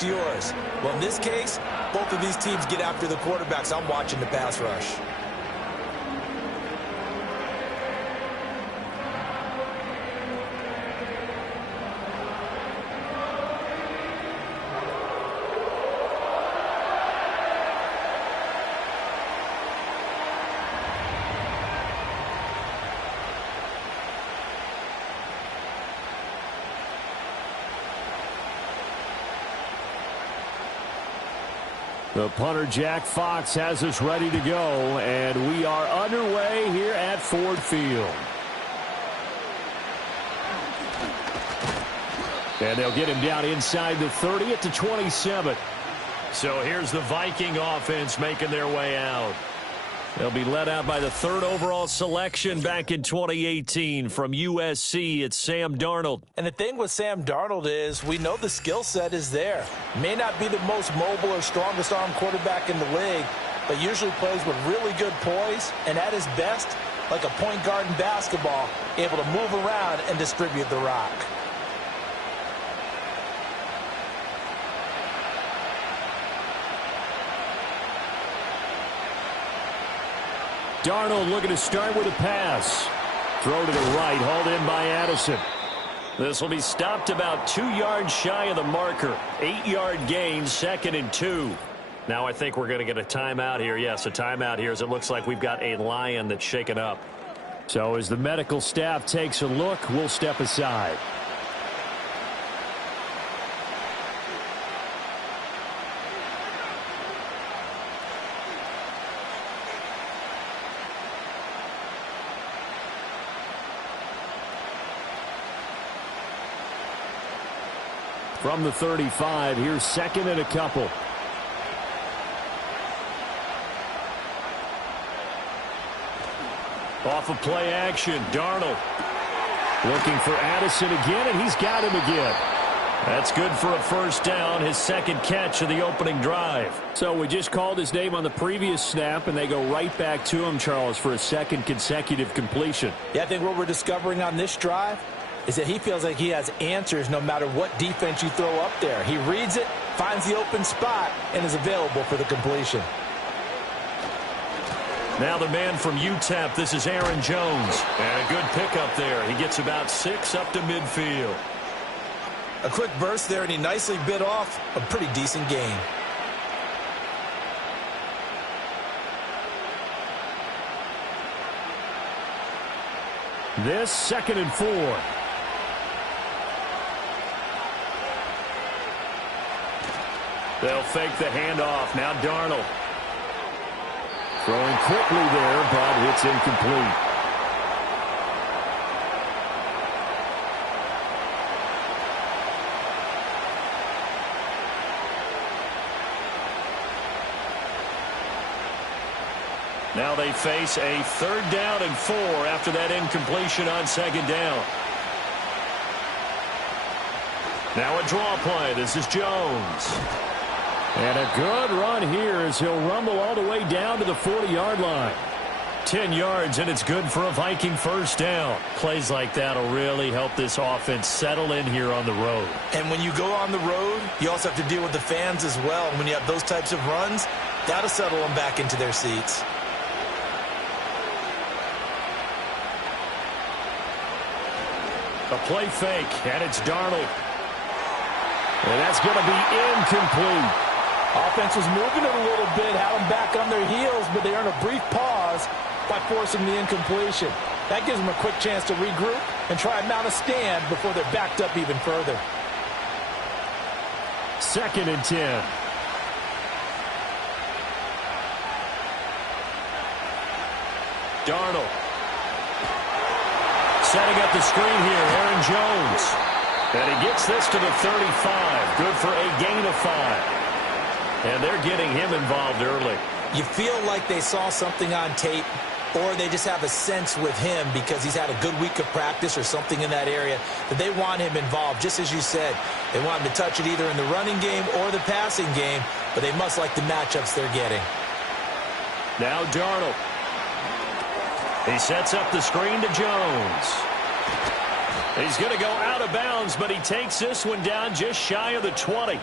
protect yours. Well, in this case, both of these teams get after the quarterbacks. I'm watching the pass rush. The punter, Jack Fox, has us ready to go, and we are underway here at Ford Field. And they'll get him down inside the 30 at the 27. So here's the Viking offense making their way out. They'll be led out by the 3rd overall selection back in 2018 from USC. It's Sam Darnold. And the thing with Sam Darnold is we know the skill set is there. May not be the most mobile or strongest arm quarterback in the league, but usually plays with really good poise, and at his best, like a point guard in basketball, able to move around and distribute the rock. Darnold looking to start with a pass. Throw to the right, hauled in by Addison. This will be stopped about 2 yards shy of the marker. 8-yard gain, 2nd and 2. Now I think we're going to get a timeout here. Yes, a timeout here as it looks like we've got a Lion that's shaken up. So as the medical staff takes a look, we'll step aside. From the 35, here's 2nd and a couple. Off of play action, Darnold looking for Addison again, and he's got him again. That's good for a 1st down, his 2nd catch of the opening drive. So we just called his name on the previous snap, and they go right back to him, Charles, for a 2nd consecutive completion. Yeah, I think what we're discovering on this drive is that he feels like he has answers no matter what defense you throw up there. He reads it, finds the open spot, and is available for the completion. Now the man from UTEP, this is Aaron Jones. And a good pickup there. He gets about 6 up to midfield. A quick burst there, and he nicely bit off a pretty decent gain. This 2nd and 4. They'll fake the handoff. Now Darnold. Throwing quickly there, but it's incomplete. Now they face a 3rd down and 4 after that incompletion on 2nd down. Now a draw play. This is Jones. And a good run here as he'll rumble all the way down to the 40-yard line. 10 yards, and it's good for a Viking 1st down. Plays like that will really help this offense settle in here on the road. And when you go on the road, you also have to deal with the fans as well. And when you have those types of runs, that'll settle them back into their seats. A play fake, and it's Darnold. And that's going to be incomplete. Offense was moving it a little bit, had them back on their heels, but they earn a brief pause by forcing the incompletion. That gives them a quick chance to regroup and try and mount a stand before they're backed up even further. 2nd and 10. Darnold. Setting up the screen here, Aaron Jones. And he gets this to the 35. Good for a gain of 5. And they're getting him involved early. You feel like they saw something on tape, or they just have a sense with him because he's had a good week of practice or something in that area that they want him involved. Just as you said, they want him to touch it either in the running game or the passing game, but they must like the matchups they're getting. Now Darnold. He sets up the screen to Jones. He's going to go out of bounds, but he takes this one down just shy of the 20.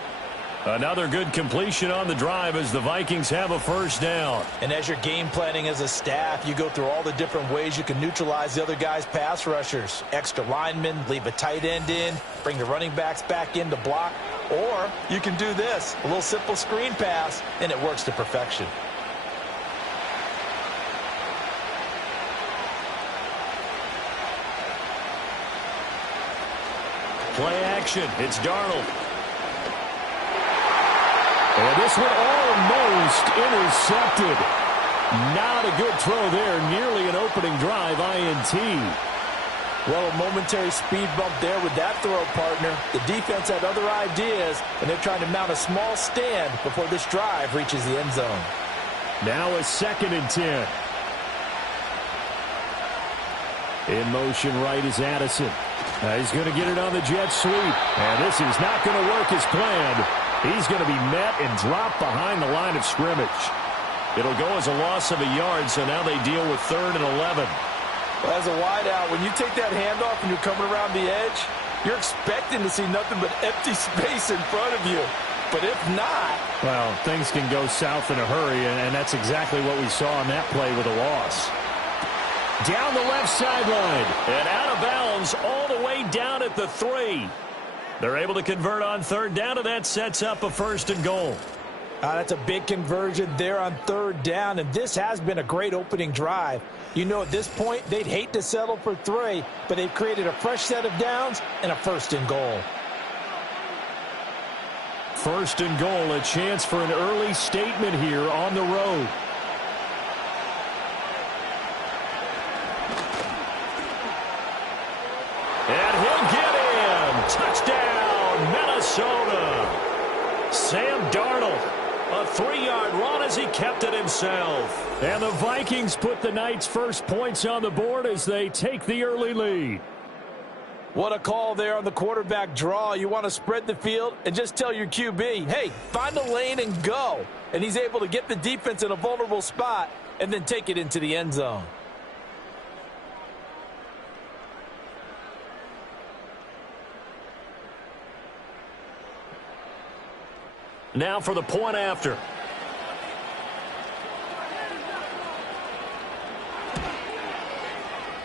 Another good completion on the drive as the Vikings have a first down. And as you're game planning as a staff, you go through all the different ways you can neutralize the other guy's pass rushers. Extra linemen, leave a tight end in, bring the running backs back in to block. Or you can do this, a little simple screen pass, and it works to perfection. Play action. It's Darnold. And this one almost intercepted. Not a good throw there. Nearly an opening drive INT. Well, a momentary speed bump there with that throw, partner. The defense had other ideas, and they're trying to mount a small stand before this drive reaches the end zone. Now a 2nd and 10. In motion right is Addison. He's going to get it on the jet sweep. And this is not going to work as planned. He's going to be met and dropped behind the line of scrimmage. It'll go as a loss of a yard, so now they deal with 3rd and 11. Well, as a wideout, when you take that handoff and you're coming around the edge, you're expecting to see nothing but empty space in front of you. But if not... Well, things can go south in a hurry, and that's exactly what we saw on that play with a loss. Down the left sideline. And out of bounds all the way down at the 3. They're able to convert on 3rd down, and that sets up a 1st and goal. That's a big conversion there on 3rd down, and this has been a great opening drive. You know, at this point, they'd hate to settle for 3, but they've created a fresh set of downs and a 1st and goal. 1st and goal, a chance for an early statement here on the road. And he'll get in. Touchdown, Minnesota. Sam Darnold, a 3-yard run as he kept it himself. And the Vikings put the night's first points on the board as they take the early lead. What a call there on the quarterback draw. You want to spread the field and just tell your QB, hey, find a lane and go. And he's able to get the defense in a vulnerable spot and then take it into the end zone. Now for the point after.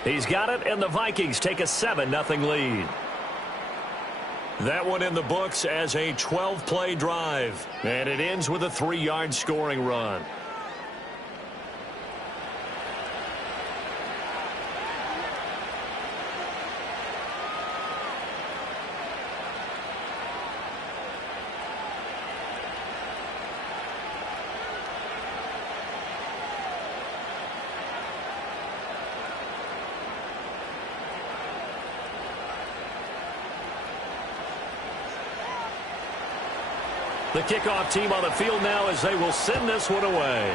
He's got it, and the Vikings take a 7-0 lead. That one in the books as a 12-play drive, and it ends with a 3-yard scoring run. The kickoff team on the field now as they will send this one away.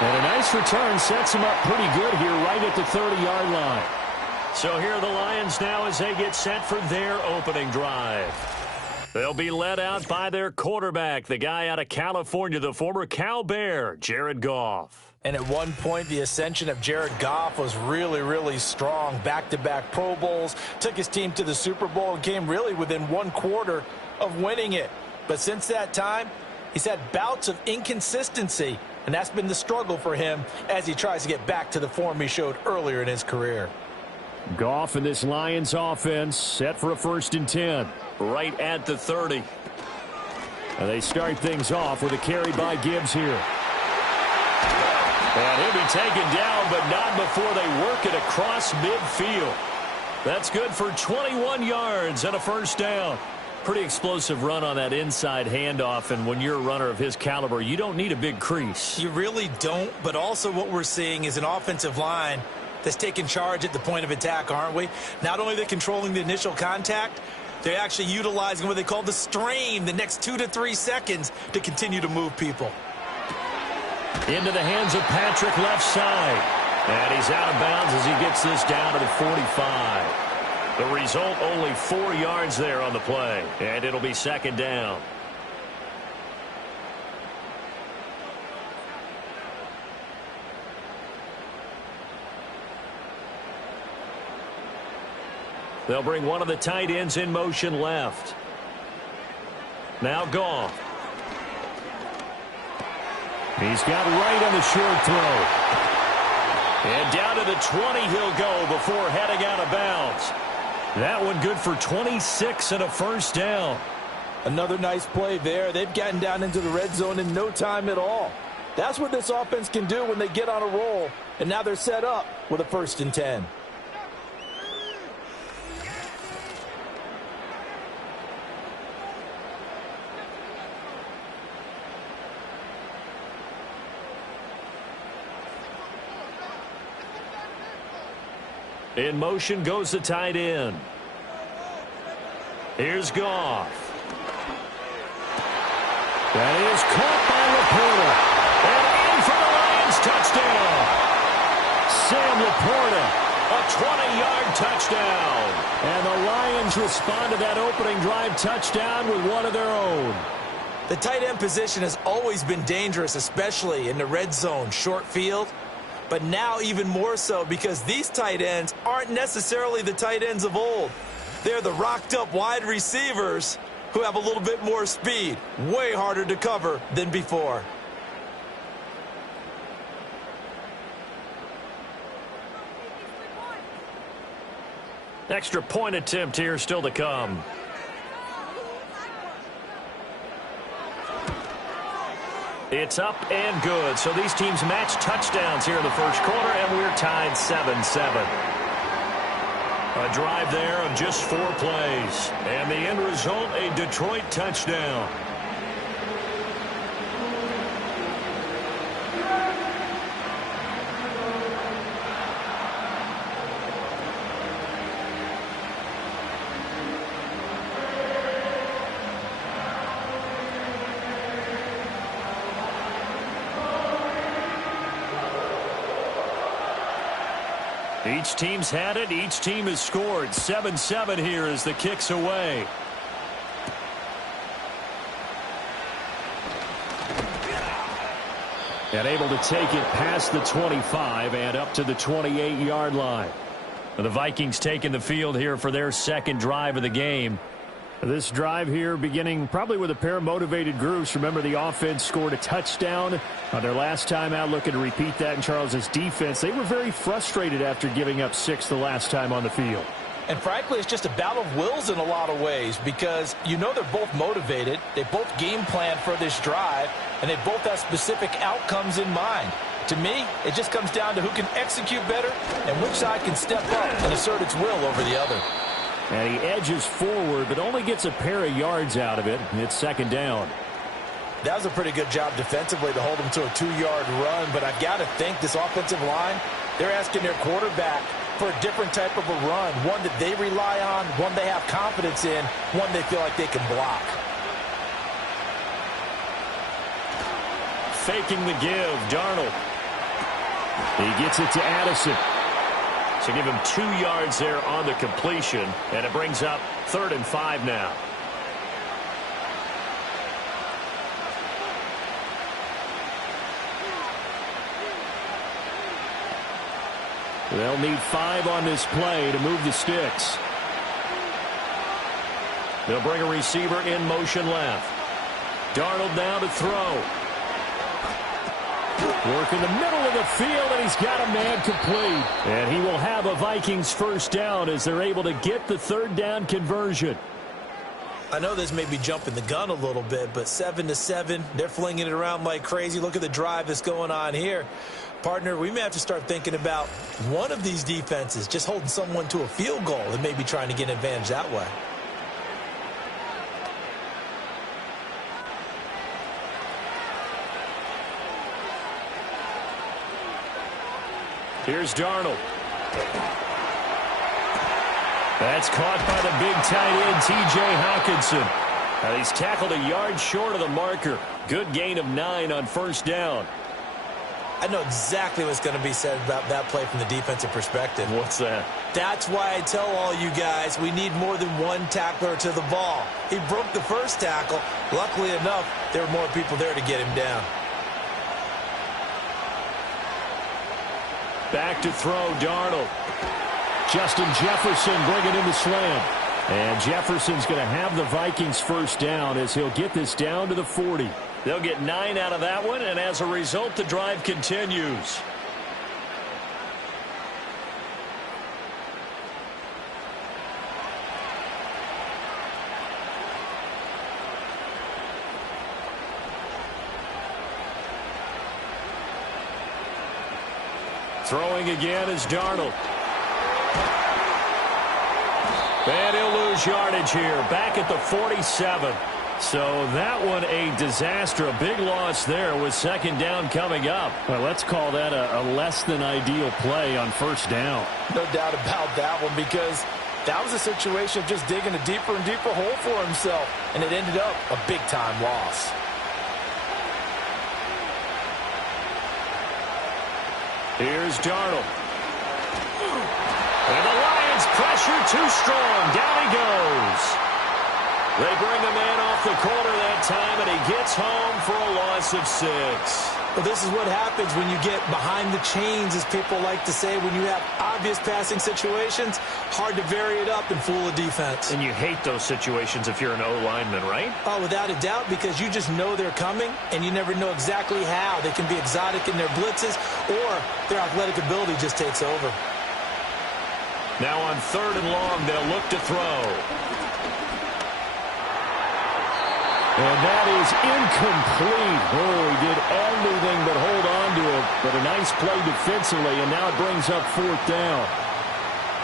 And a nice return sets them up pretty good here right at the 30-yard line. So here are the Lions now as they get set for their opening drive. They'll be led out by their quarterback, the guy out of California, the former Cal Bear, Jared Goff. And at one point, the ascension of Jared Goff was really, really strong. Back-to-back Pro Bowls, took his team to the Super Bowl and came really within 1 quarter of winning it. But since that time, he's had bouts of inconsistency, and that's been the struggle for him as he tries to get back to the form he showed earlier in his career. Goff in this Lions offense set for a 1st and 10. Right at the 30. And they start things off with a carry by Gibbs here. And he'll be taken down, but not before they work it across midfield. That's good for 21 yards and a 1st down. Pretty explosive run on that inside handoff, and when you're a runner of his caliber, you don't need a big crease. You really don't, but also what we're seeing is an offensive line that's taking charge at the point of attack, aren't we? Not only are they controlling the initial contact, they're actually utilizing what they call the strain, the next 2 to 3 seconds, to continue to move people. Into the hands of Patrick left side. And he's out of bounds as he gets this down to the 45. The result, only 4 yards there on the play. And it'll be 2nd down. They'll bring one of the tight ends in motion left. Now Goff. He's got right on the short throw. And down to the 20 he'll go before heading out of bounds. That one good for 26 and a first down. Another nice play there. They've gotten down into the red zone in no time at all. That's what this offense can do when they get on a roll. And now they're set up with a 1st and 10. In motion goes the tight end. Here's Goff. That is caught by Laporta. And in for the Lions touchdown. Sam Laporta, a 20-yard touchdown. And the Lions respond to that opening drive touchdown with one of their own. The tight end position has always been dangerous, especially in the red zone, short field. But now even more so because these tight ends aren't necessarily the tight ends of old. They're the rocked-up wide receivers who have a little bit more speed. Way harder to cover than before. Extra point attempt here still to come. It's up and good. So these teams match touchdowns here in the first quarter, and we're tied 7-7. A drive there of just 4 plays. And the end result, a Detroit touchdown. Each team's had it. Each team has scored. 7-7 here as the kick's away. And able to take it past the 25 and up to the 28-yard line. The Vikings taking the field here for their second drive of the game. This drive here beginning probably with a pair of motivated groups. Remember, the offense scored a touchdown on their last time out, looking to repeat that in Charles's defense. They were very frustrated after giving up 6 the last time on the field. And frankly, it's just a battle of wills in a lot of ways because you know they're both motivated. They both game plan for this drive, and they both have specific outcomes in mind. To me, it just comes down to who can execute better and which side can step up and assert its will over the other. And he edges forward, but only gets a pair of yards out of it. It's second down. That was a pretty good job defensively to hold him to a 2-yard run, but I've got to think this offensive line, they're asking their quarterback for a different type of a run, one that they rely on, one they have confidence in, one they feel like they can block. Faking the give, Darnold. He gets it to Addison. So give him 2 yards there on the completion, and it brings up 3rd and 5 now. They'll need 5 on this play to move the sticks. They'll bring a receiver in motion left. Darnold now to throw. Work in the middle of the field, and he's got a man complete. And he will have a Vikings first down as they're able to get the 3rd down conversion. I know this may be jumping the gun a little bit, but 7-7, they're flinging it around like crazy. Look at the drive that's going on here. Partner, we may have to start thinking about one of these defenses just holding someone to a field goal and maybe trying to get an advantage that way. Here's Darnold. That's caught by the big tight end, T.J. Hockenson. Now he's tackled a yard short of the marker. Good gain of 9 on first down. I know exactly what's going to be said about that play from the defensive perspective. What's that? That's why I tell all you guys we need more than one tackler to the ball. He broke the first tackle. Luckily enough, there were more people there to get him down. Back to throw, Darnold. Justin Jefferson bringing in the slam. And Jefferson's going to have the Vikings first down as he'll get this down to the 40. They'll get 9 out of that one, and as a result, the drive continues. Throwing again is Darnold. And he'll lose yardage here, back at the 47. So that one a disaster, a big loss there with second down coming up. Well, let's call that a less than ideal play on first down. No doubt about that one, because that was a situation of just digging a deeper and deeper hole for himself, and it ended up a big-time loss. Here's Darnold. And the Lions pressure too strong. Down he goes. They bring the man off the corner that time, and he gets home for a loss of 6. Well, this is what happens when you get behind the chains, as people like to say. When you have obvious passing situations, hard to vary it up and fool a defense. And you hate those situations if you're an O-lineman, right? Oh, without a doubt, because you just know they're coming, and you never know exactly how. They can be exotic in their blitzes, or their athletic ability just takes over. Now on 3rd and long, they'll look to throw. And that is incomplete. Oh, he did everything but hold on to it. But a nice play defensively, and now it brings up 4th down.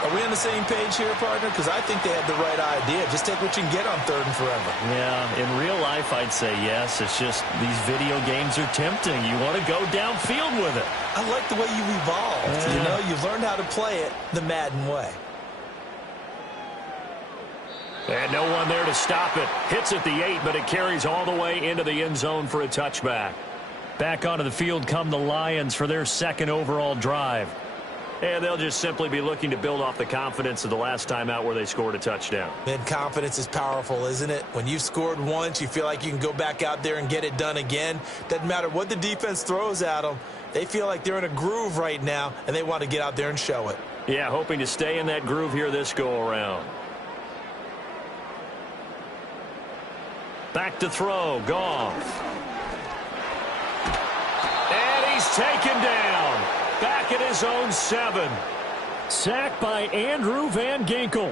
Are we on the same page here, partner? Because I think they had the right idea. Just take what you can get on 3rd and forever. Yeah, in real life, I'd say yes. It's just these video games are tempting. You want to go downfield with it. I like the way you evolved. Yeah. You know, you learned how to play it the Madden way. And no one there to stop it. Hits at the 8, but it carries all the way into the end zone for a touchback. Back onto the field come the Lions for their 2nd overall drive. And they'll just simply be looking to build off the confidence of the last time out where they scored a touchdown. Man, confidence is powerful, isn't it? When you've scored once, you feel like you can go back out there and get it done again. Doesn't matter what the defense throws at them. They feel like they're in a groove right now, and they want to get out there and show it. Yeah, hoping to stay in that groove here this go-around. Back to throw, Goff. And he's taken down. Back at his own 7. Sacked by Andrew Van Ginkel.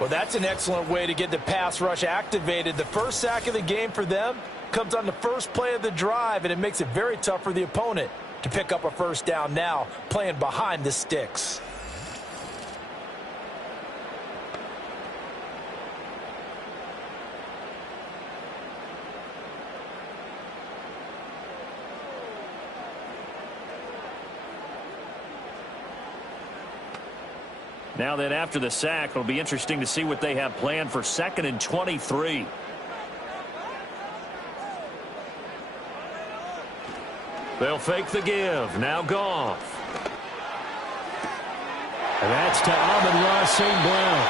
Well, that's an excellent way to get the pass rush activated. The first sack of the game for them comes on the first play of the drive, and it makes it very tough for the opponent to pick up a first down now, playing behind the sticks. Now then, after the sack, it'll be interesting to see what they have planned for 2nd and 23. They'll fake the give. Now Goff. And that's to Amon-Ra St. Brown.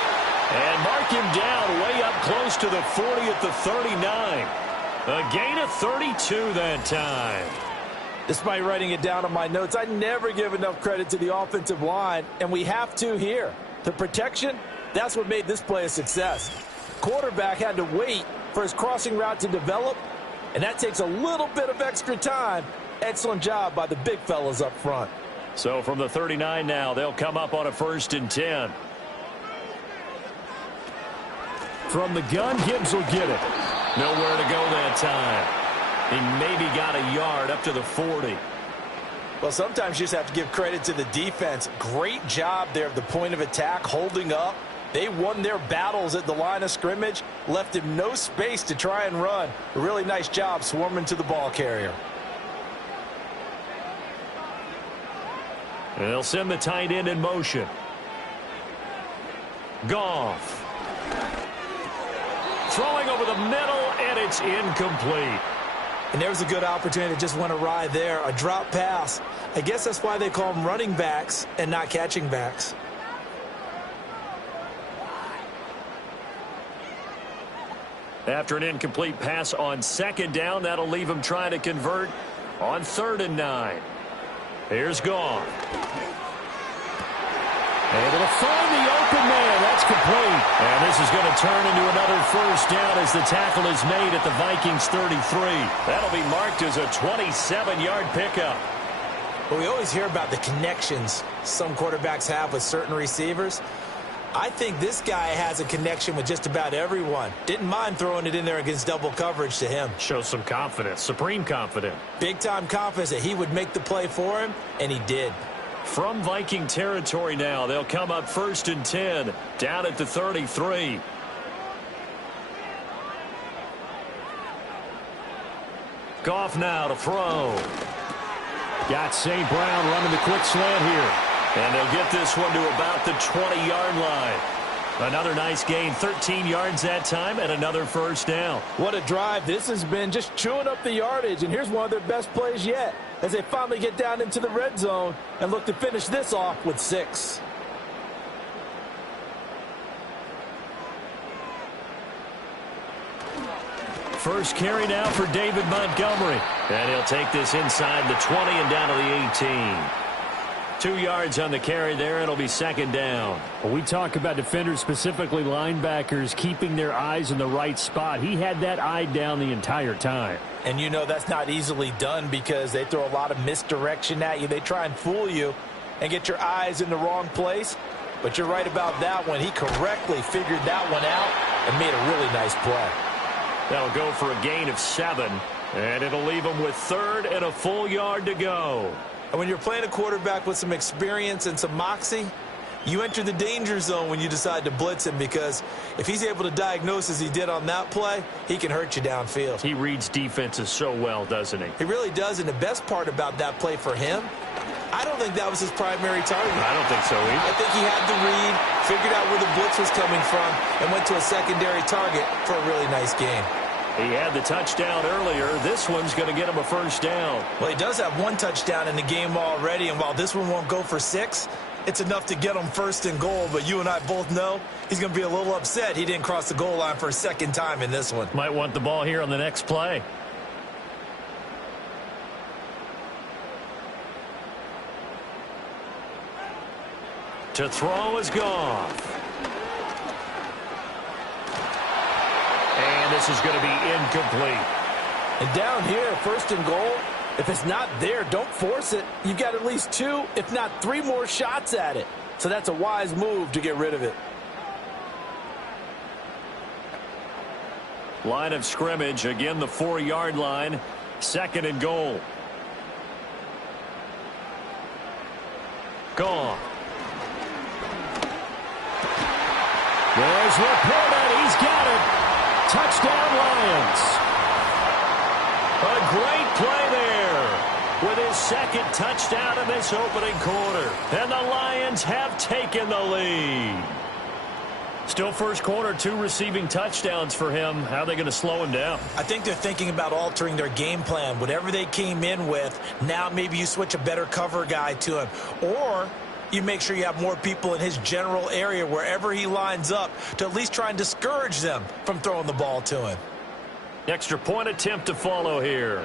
And mark him down way up close to the 40 at the 39. A gain of 32 that time. Despite writing it down on my notes, I never give enough credit to the offensive line, and we have to here. The protection, that's what made this play a success. Quarterback had to wait for his crossing route to develop, and that takes a little bit of extra time. Excellent job by the big fellas up front. So from the 39 now, they'll come up on a 1st and 10. From the gun, Gibbs will get it. Nowhere to go that time. He maybe got a yard up to the 40. Well, sometimes you just have to give credit to the defense. Great job there at the point of attack, holding up. They won their battles at the line of scrimmage, left him no space to try and run. A really nice job swarming to the ball carrier. And they'll send the tight end in motion. Goff. Throwing over the middle, and it's incomplete. And there's a good opportunity to just went awry there. A drop pass. I guess that's why they call them running backs and not catching backs. After an incomplete pass on 2nd down, that'll leave him trying to convert on 3rd and 9. Here's Goff. Able to find the open man. That's complete. And this is going to turn into another first down as the tackle is made at the Vikings 33. That'll be marked as a 27-yard pickup. Well, we always hear about the connections some quarterbacks have with certain receivers. I think this guy has a connection with just about everyone. Didn't mind throwing it in there against double coverage to him. Shows some confidence, supreme confidence. Big-time confidence that he would make the play for him, and he did. From Viking territory now, they'll come up 1st and 10, down at the 33. Goff now to throw. Got St. Brown running the quick slant here. And they'll get this one to about the 20-yard line. Another nice gain, 13 yards that time, and another first down. What a drive this has been, just chewing up the yardage. And here's one of their best plays yet, as they finally get down into the red zone and look to finish this off with 6. First carry now for David Montgomery. And he'll take this inside the 20 and down to the 18. 2 yards on the carry there. It'll be second down. Well, we talk about defenders, specifically linebackers, keeping their eyes in the right spot. He had that eye down the entire time. And you know that's not easily done because they throw a lot of misdirection at you. They try and fool you and get your eyes in the wrong place. But you're right about that one. He correctly figured that one out and made a really nice play. That'll go for a gain of 7. And it'll leave him with 3rd and a full yard to go. And when you're playing a quarterback with some experience and some moxie, you enter the danger zone when you decide to blitz him, because if he's able to diagnose as he did on that play, he can hurt you downfield. He reads defenses so well, doesn't he? He really does, and the best part about that play for him, I don't think that was his primary target. I don't think so either. I think he had the read, figured out where the blitz was coming from, and went to a secondary target for a really nice game. He had the touchdown earlier. This one's going to get him a first down. Well, he does have one touchdown in the game already, and while this one won't go for 6, it's enough to get him 1st and goal. But you and I both know he's going to be a little upset he didn't cross the goal line for a second time in this one. Might want the ball here on the next play. To throw is Goff. And this is going to be incomplete. And down here, 1st and goal, if it's not there, don't force it. You've got at least 2, if not 3 more shots at it. So that's a wise move to get rid of it. Line of scrimmage, again the 4-yard line, 2nd and goal. Gone. There's Laporta. He's got it. Touchdown, Lions. A great play there with his 2nd touchdown in this opening quarter. And the Lions have taken the lead. Still first quarter, 2 receiving touchdowns for him. How are they going to slow him down? I think they're thinking about altering their game plan. Whatever they came in with, now maybe you switch a better cover guy to him. Or you make sure you have more people in his general area wherever he lines up to at least try and discourage them from throwing the ball to him. Extra point attempt to follow here.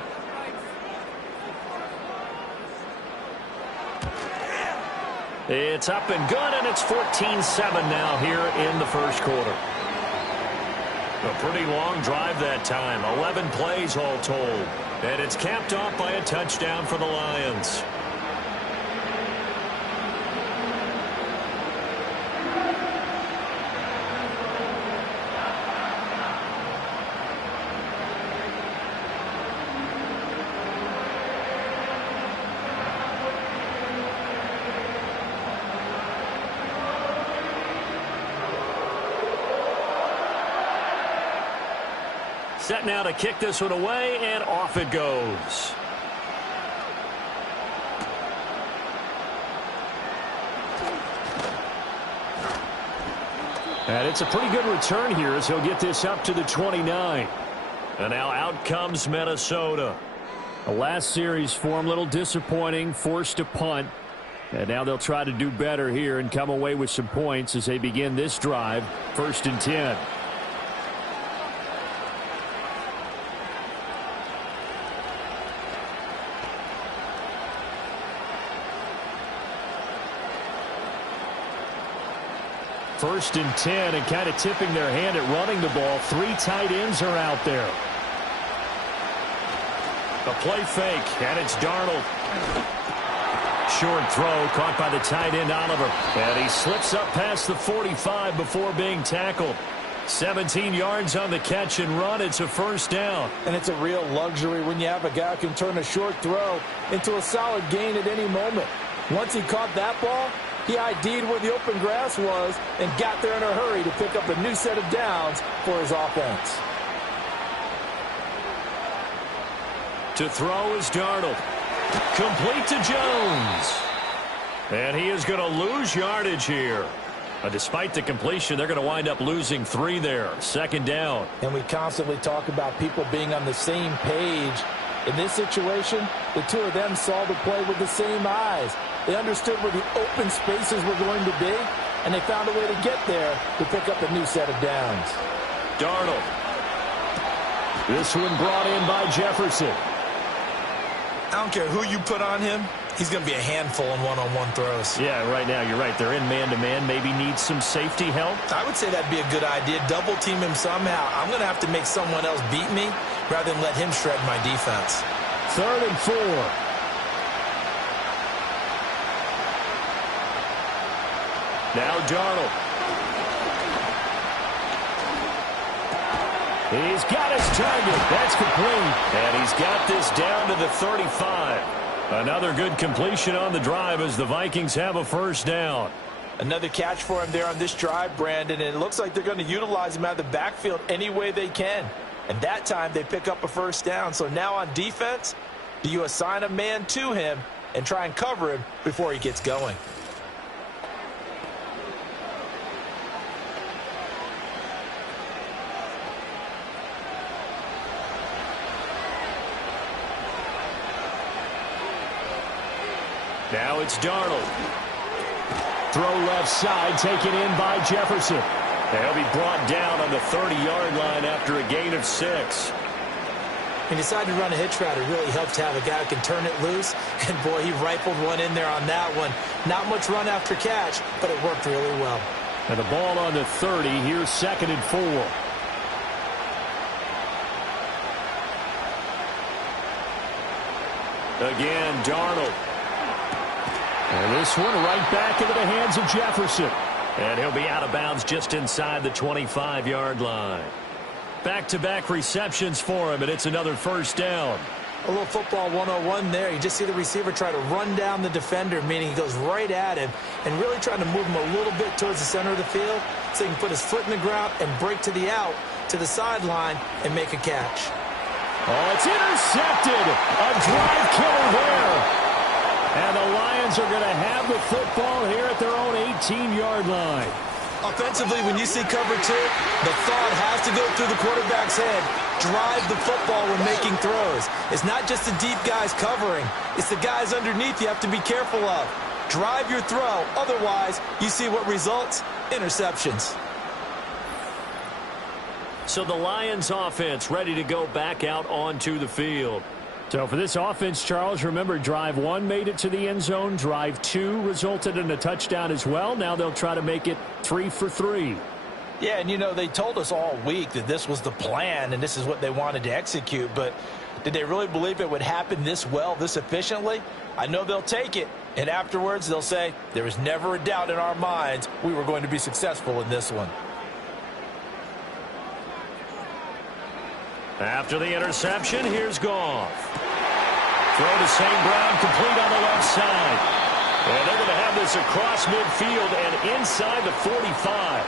It's up and good, and it's 14-7 now here in the first quarter. A pretty long drive that time, 11 plays all told. And it's capped off by a touchdown for the Lions. Set now to kick this one away, and off it goes. And it's a pretty good return here as he'll get this up to the 29. And now out comes Minnesota. The last series for him, a little disappointing, forced to punt. And now they'll try to do better here and come away with some points as they begin this drive, 1st and 10. 1st and 10, and kind of tipping their hand at running the ball. 3 tight ends are out there. A play fake, and it's Darnold. Short throw caught by the tight end Oliver. And he slips up past the 45 before being tackled. 17 yards on the catch and run. It's a 1st down. And it's a real luxury when you have a guy who can turn a short throw into a solid gain at any moment. Once he caught that ball, he ID'd where the open grass was and got there in a hurry to pick up a new set of downs for his offense. To throw is Darnold. Complete to Jones. And he is going to lose yardage here. Despite the completion, they're going to wind up losing 3 there. 2nd down. And we constantly talk about people being on the same page. In this situation, the two of them saw the play with the same eyes. They understood where the open spaces were going to be, and they found a way to get there to pick up a new set of downs. Darnold. This one brought in by Jefferson. I don't care who you put on him, he's going to be a handful in one-on-one throws. Yeah, right now you're right. They're in man-to-man. Maybe needs some safety help. I would say that'd be a good idea. Double team him somehow. I'm going to have to make someone else beat me rather than let him shred my defense. 3rd and 4. Now Darnold. He's got his target. That's complete. And he's got this down to the 35. Another good completion on the drive as the Vikings have a 1st down. Another catch for him there on this drive, Brandon, and it looks like they're going to utilize him out of the backfield any way they can. And that time they pick up a 1st down. So now on defense, do you assign a man to him and try and cover him before he gets going? Now it's Darnold. Throw left side, taken in by Jefferson. They'll be brought down on the 30-yard line after a gain of 6. He decided to run a hitch route. It really helped to have a guy who can turn it loose. And, boy, he rifled one in there on that one. Not much run after catch, but it worked really well. And the ball on the 30. Here's 2nd and 4. Again, Darnold. And this one right back into the hands of Jefferson. And he'll be out of bounds just inside the 25-yard line. Back-to-back receptions for him, and it's another 1st down. A little football 101 there. You just see the receiver try to run down the defender, meaning he goes right at him and really trying to move him a little bit towards the center of the field so he can put his foot in the ground and break to the out, to the sideline, and make a catch. Oh, it's intercepted. A drive killer there. And the Lions are going to have the football here at their own 18-yard line. Offensively, when you see cover 2, the thought has to go through the quarterback's head. Drive the football when making throws. It's not just the deep guys covering. It's the guys underneath you have to be careful of. Drive your throw. Otherwise, you see what results? Interceptions. So the Lions offense ready to go back out onto the field. So for this offense, Charles, remember drive 1 made it to the end zone. Drive 2 resulted in a touchdown as well. Now they'll try to make it 3 for 3. Yeah, and you know, they told us all week that this was the plan and this is what they wanted to execute. But did they really believe it would happen this well, this efficiently? I know they'll take it. And afterwards, they'll say, there was never a doubt in our minds we were going to be successful in this one. After the interception, here's Goff. Throw to St. Brown, complete on the left side. And they're going to have this across midfield and inside the 45.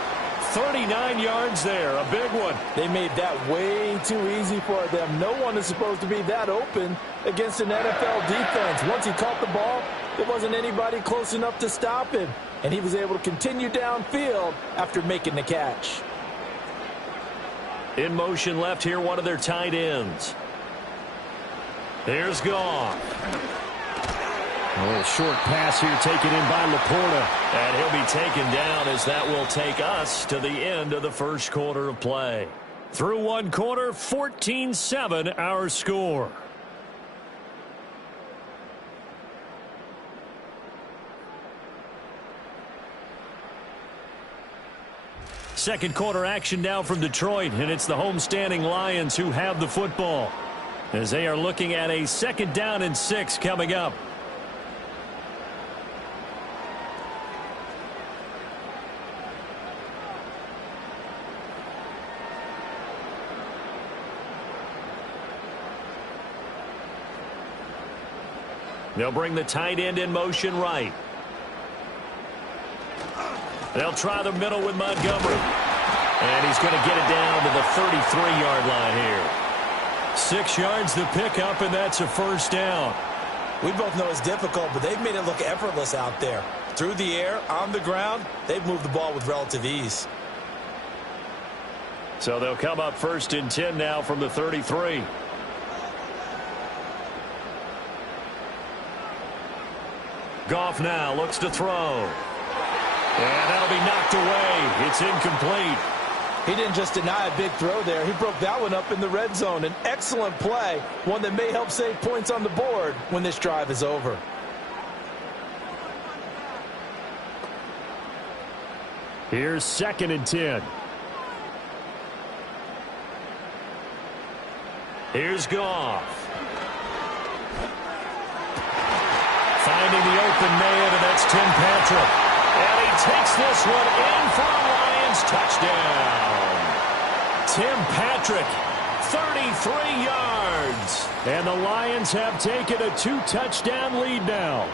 39 yards there, a big one. They made that way too easy for them. No one is supposed to be that open against an NFL defense. Once he caught the ball, there wasn't anybody close enough to stop him. And he was able to continue downfield after making the catch. In motion left here, one of their tight ends. Here's Goff. A little short pass here taken in by Laporta. And he'll be taken down as that will take us to the end of the first quarter of play. Through one quarter, 14-7 our score. Second quarter action now from Detroit, and it's the homestanding Lions who have the football as they are looking at a 2nd down and 6 coming up. They'll bring the tight end in motion right. They'll try the middle with Montgomery. And he's going to get it down to the 33-yard line here. 6 yards the pickup, and that's a 1st down. We both know it's difficult, but they've made it look effortless out there. Through the air, on the ground, they've moved the ball with relative ease. So they'll come up 1st and 10 now from the 33. Goff now looks to throw. And that'll be knocked away. It's incomplete. He didn't just deny a big throw there. He broke that one up in the red zone. An excellent play, one that may help save points on the board when this drive is over. Here's 2nd and 10. Here's Goff. Finding the open man, and that's Tim Patrick. And he takes this one in for a Lions touchdown. Tim Patrick, 33 yards. And the Lions have taken a 2-touchdown lead now.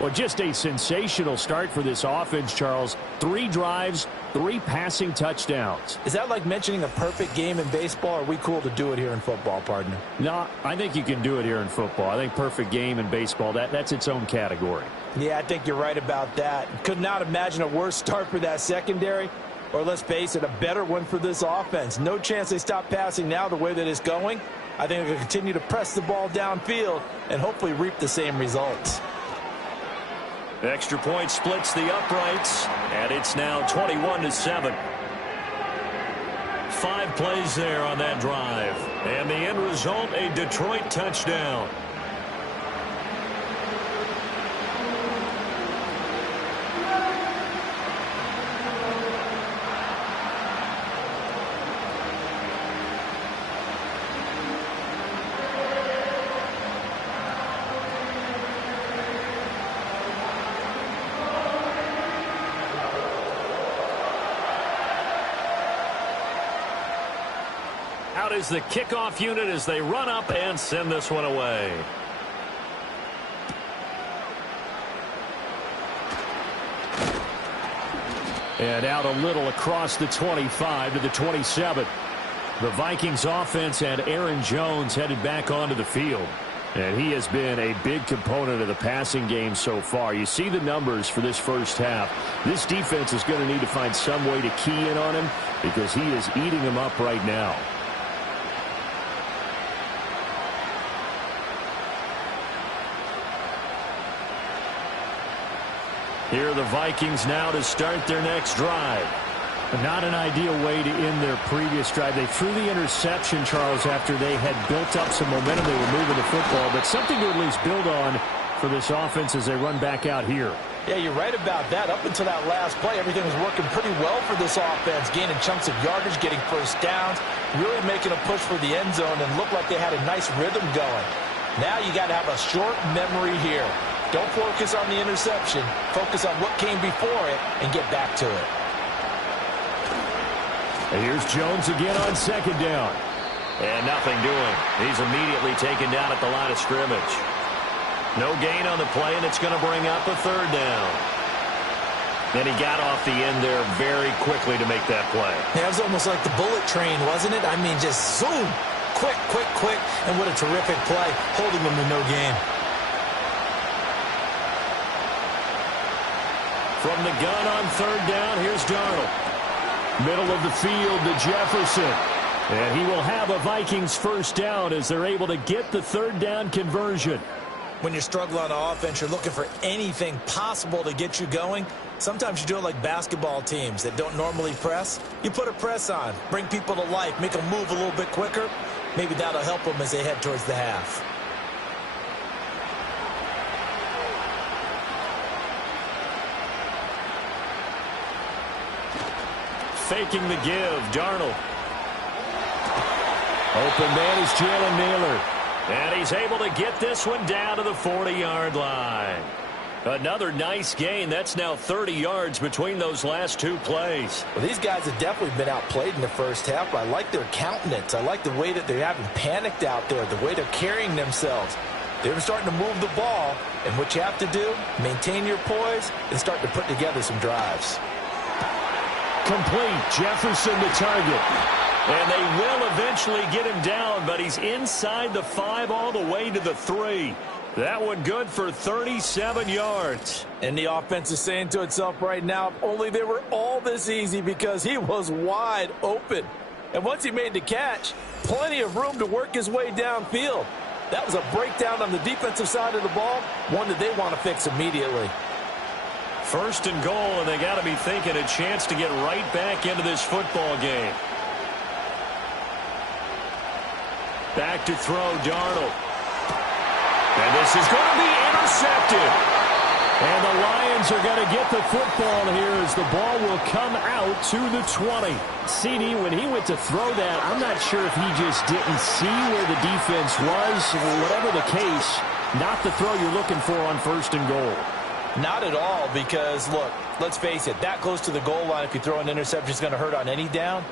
Well, just a sensational start for this offense, Charles. 3 drives, 3 passing touchdowns. Is that like mentioning a perfect game in baseball? Or are we cool to do it here in football, partner? No, I think you can do it here in football. I think perfect game in baseball, that's its own category. Yeah, I think you're right about that. Could not imagine a worse start for that secondary, or let's face it, a better one for this offense. No chance they stop passing now the way that it's going. I think they'll continue to press the ball downfield and hopefully reap the same results. Extra point splits the uprights, and it's now 21-7. 5 plays there on that drive, and the end result, a Detroit touchdown. Out is the kickoff unit as they run up and send this one away. And out a little across the 25 to the 27. The Vikings offense had Aaron Jones headed back onto the field. And he has been a big component of the passing game so far. You see the numbers for this first half. This defense is going to need to find some way to key in on him because he is eating them up right now. Here are the Vikings now to start their next drive. Not an ideal way to end their previous drive. They threw the interception, Charles, after they had built up some momentum. They were moving the football, but something to at least build on for this offense as they run back out here. Yeah, you're right about that. Up until that last play, everything was working pretty well for this offense, gaining chunks of yardage, getting first downs, really making a push for the end zone, and looked like they had a nice rhythm going. Now you got to have a short memory here. Don't focus on the interception. Focus on what came before it and get back to it. And here's Jones again on 2nd down. And nothing doing. He's immediately taken down at the line of scrimmage. No gain on the play, and it's going to bring up a 3rd down. And he got off the end there very quickly to make that play. Yeah, it was almost like the bullet train, wasn't it? I mean, just zoom. Quick, quick, quick. And what a terrific play, holding them to no gain. From the gun on 3rd down, here's Darnold. Middle of the field to Jefferson. And he will have a Vikings 1st down as they're able to get the 3rd down conversion. When you're struggling on offense, you're looking for anything possible to get you going. Sometimes you do it like basketball teams that don't normally press. You put a press on, bring people to life, make them move a little bit quicker. Maybe that'll help them as they head towards the half. faking the give. Darnold. Open man is Jalen Naylor. And he's able to get this one down to the 40-yard line. Another nice gain. That's now 30 yards between those last two plays. Well, these guys have definitely been outplayed in the first half, but I like their countenance. I like the way that they haven't panicked out there, the way they're carrying themselves. They're starting to move the ball, and what you have to do, maintain your poise and start to put together some drives. Complete. Jefferson the target. And they will eventually get him down, but he's inside the 5 all the way to the 3. That one good for 37 yards. And the offense is saying to itself right now, if only they were all this easy, because he was wide open. And once he made the catch, plenty of room to work his way downfield. That was a breakdown on the defensive side of the ball, one that they want to fix immediately. First and goal, and they got to be thinking a chance to get right back into this football game. Back to throw, Darnold. And this is going to be intercepted. And the Lions are going to get the football here as the ball will come out to the 20. CD, when he went to throw that, I'm not sure if he just didn't see where the defense was. Whatever the case, not the throw you're looking for on first and goal. Not at all, because, look, let's face it, that close to the goal line, if you throw an interception, is going to hurt on any down.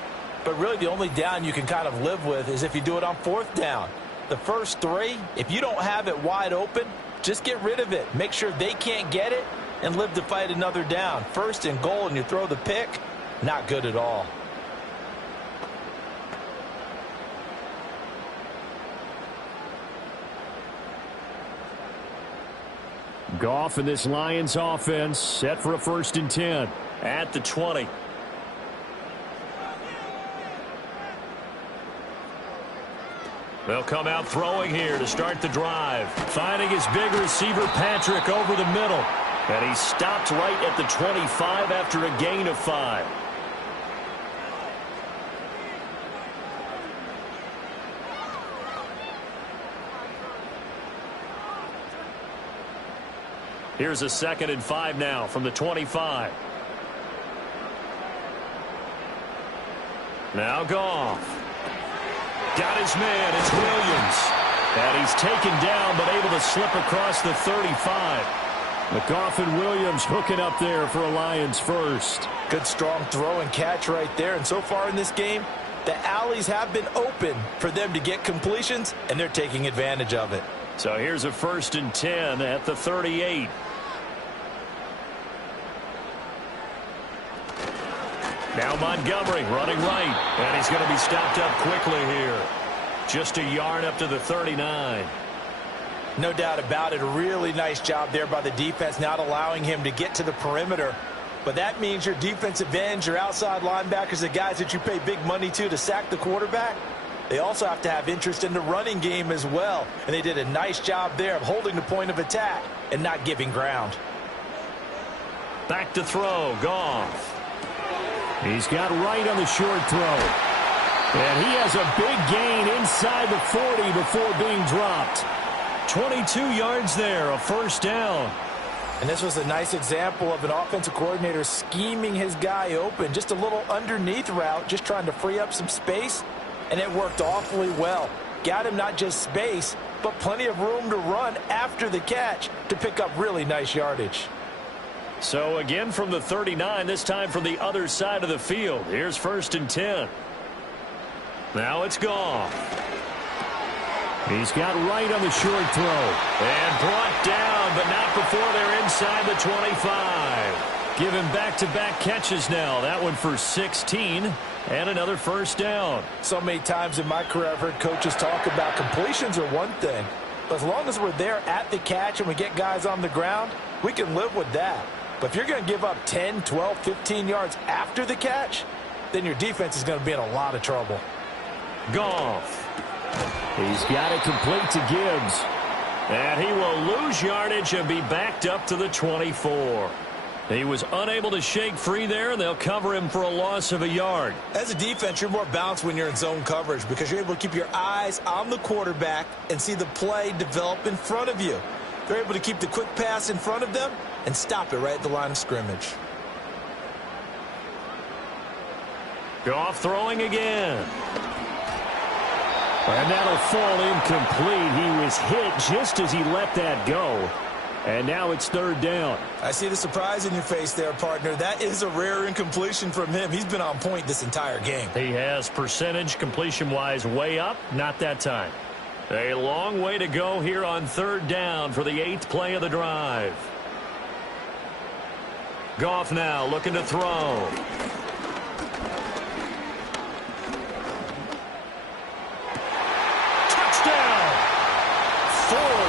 But really the only down you can kind of live with is if you do it on fourth down. The first 3, if you don't have it wide open, just get rid of it. Make sure they can't get it and live to fight another down. First and goal and you throw the pick, not good at all. Goff and this Lions offense set for a 1st and 10. At the 20. They'll come out throwing here to start the drive. Finding his big receiver, Patrick, over the middle. And he stopped right at the 25 after a gain of 5. Here's a 2nd and 5 now from the 25. Now Goff. Got his man, it's Williams. And he's taken down, but able to slip across the 35. McGoff and Williams hooking up there for a Lions first. Good strong throw and catch right there. And so far in this game, the alleys have been open for them to get completions, and they're taking advantage of it. So here's a 1st and 10 at the 38. Now Montgomery running right. And he's going to be stopped up quickly here. Just a yard up to the 39. No doubt about it. A really nice job there by the defense, not allowing him to get to the perimeter. But that means your defensive ends, your outside linebackers, the guys that you pay big money to sack the quarterback, they also have to have interest in the running game as well. And they did a nice job there of holding the point of attack and not giving ground. Back to throw, Goff. He's got right on the short throw. And he has a big gain inside the 40 before being dropped. 22 yards there, a 1st down. And this was a nice example of an offensive coordinator scheming his guy open. Just a little underneath route, just trying to free up some space. And it worked awfully well. Got him not just space, but plenty of room to run after the catch to pick up really nice yardage. So again from the 39, this time from the other side of the field. Here's 1st and 10. Now it's Goff. He's got right on the short throw. And brought down, but not before they're inside the 25. Given back-to-back catches now. That one for 16 and another 1st down. So many times in my career I've heard coaches talk about completions are one thing. But as long as we're there at the catch and we get guys on the ground, we can live with that. But if you're going to give up 10, 12, 15 yards after the catch, then your defense is going to be in a lot of trouble. Goff. He's got it complete to Gibbs. And he will lose yardage and be backed up to the 24. He was unable to shake free there, and they'll cover him for a loss of a yard. As a defense, you're more balanced when you're in zone coverage because you're able to keep your eyes on the quarterback and see the play develop in front of you. They're able to keep the quick pass in front of them and stop it right at the line of scrimmage. Goff throwing again. And that'll fall incomplete. He was hit just as he let that go. And now it's third down. I see the surprise in your face there, partner. That is a rare incompletion from him. He's been on point this entire game. He has percentage completion-wise way up. Not that time. A long way to go here on third down for the 8th play of the drive. Goff now looking to throw.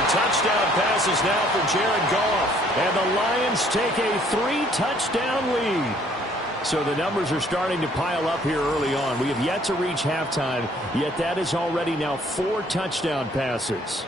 Touchdown passes now for Jared Goff. And the Lions take a 3-touchdown lead. So the numbers are starting to pile up here early on. We have yet to reach halftime, yet that is already now 4 touchdown passes.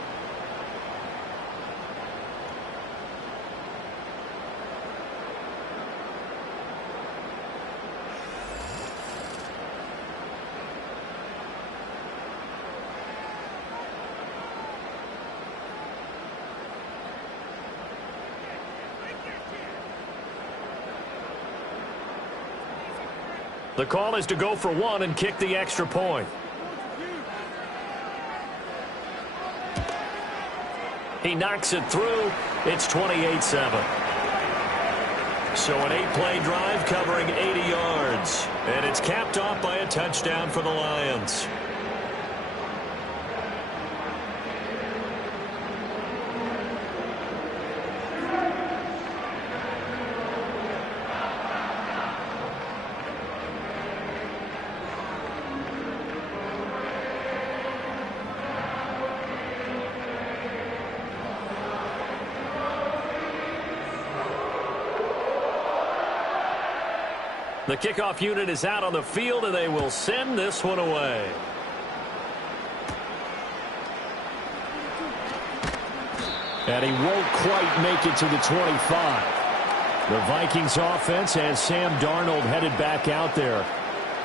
The call is to go for 1 and kick the extra point. He knocks it through. It's 28-7. So an 8-play drive covering 80 yards. And it's capped off by a touchdown for the Lions. The kickoff unit is out on the field, and they will send this one away. And he won't quite make it to the 25. The Vikings offense has Sam Darnold headed back out there.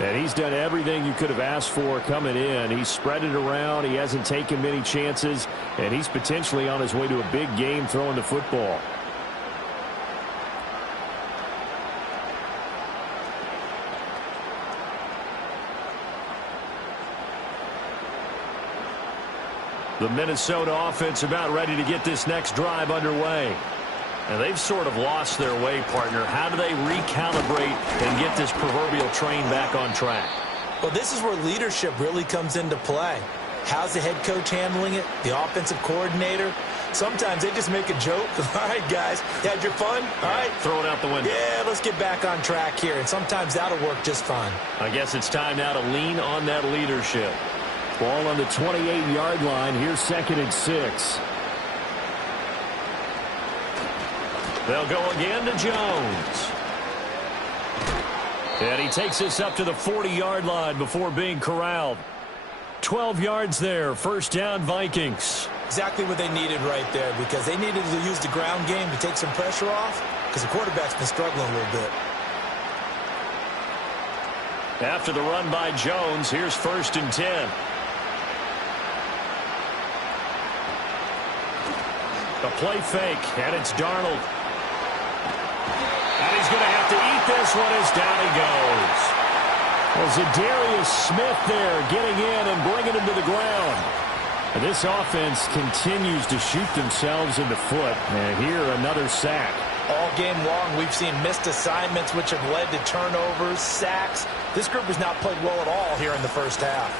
And he's done everything you could have asked for coming in. He's spread it around. He hasn't taken many chances. And he's potentially on his way to a big game throwing the football. The Minnesota offense about ready to get this next drive underway. And they've sort of lost their way, partner. How do they recalibrate and get this proverbial train back on track? Well, this is where leadership really comes into play. How's the head coach handling it? The offensive coordinator? Sometimes they just make a joke. All right, guys, you had your fun? All right. Throw it out the window. Yeah, let's get back on track here. And sometimes that'll work just fine. I guess it's time now to lean on that leadership. Ball on the 28-yard line. Here's 2nd and 6. They'll go again to Jones. And he takes this up to the 40-yard line before being corralled. 12 yards there. First down, Vikings. Exactly what they needed right there, because they needed to use the ground game to take some pressure off, because the quarterback's been struggling a little bit. After the run by Jones, here's 1st and 10. A play fake, and it's Darnold. And he's going to have to eat this one as down he goes. Well, Zadarius Smith there getting in and bringing him to the ground. And this offense continues to shoot themselves in the foot. And here, another sack. All game long, we've seen missed assignments, which have led to turnovers, sacks. This group has not played well at all here in the first half.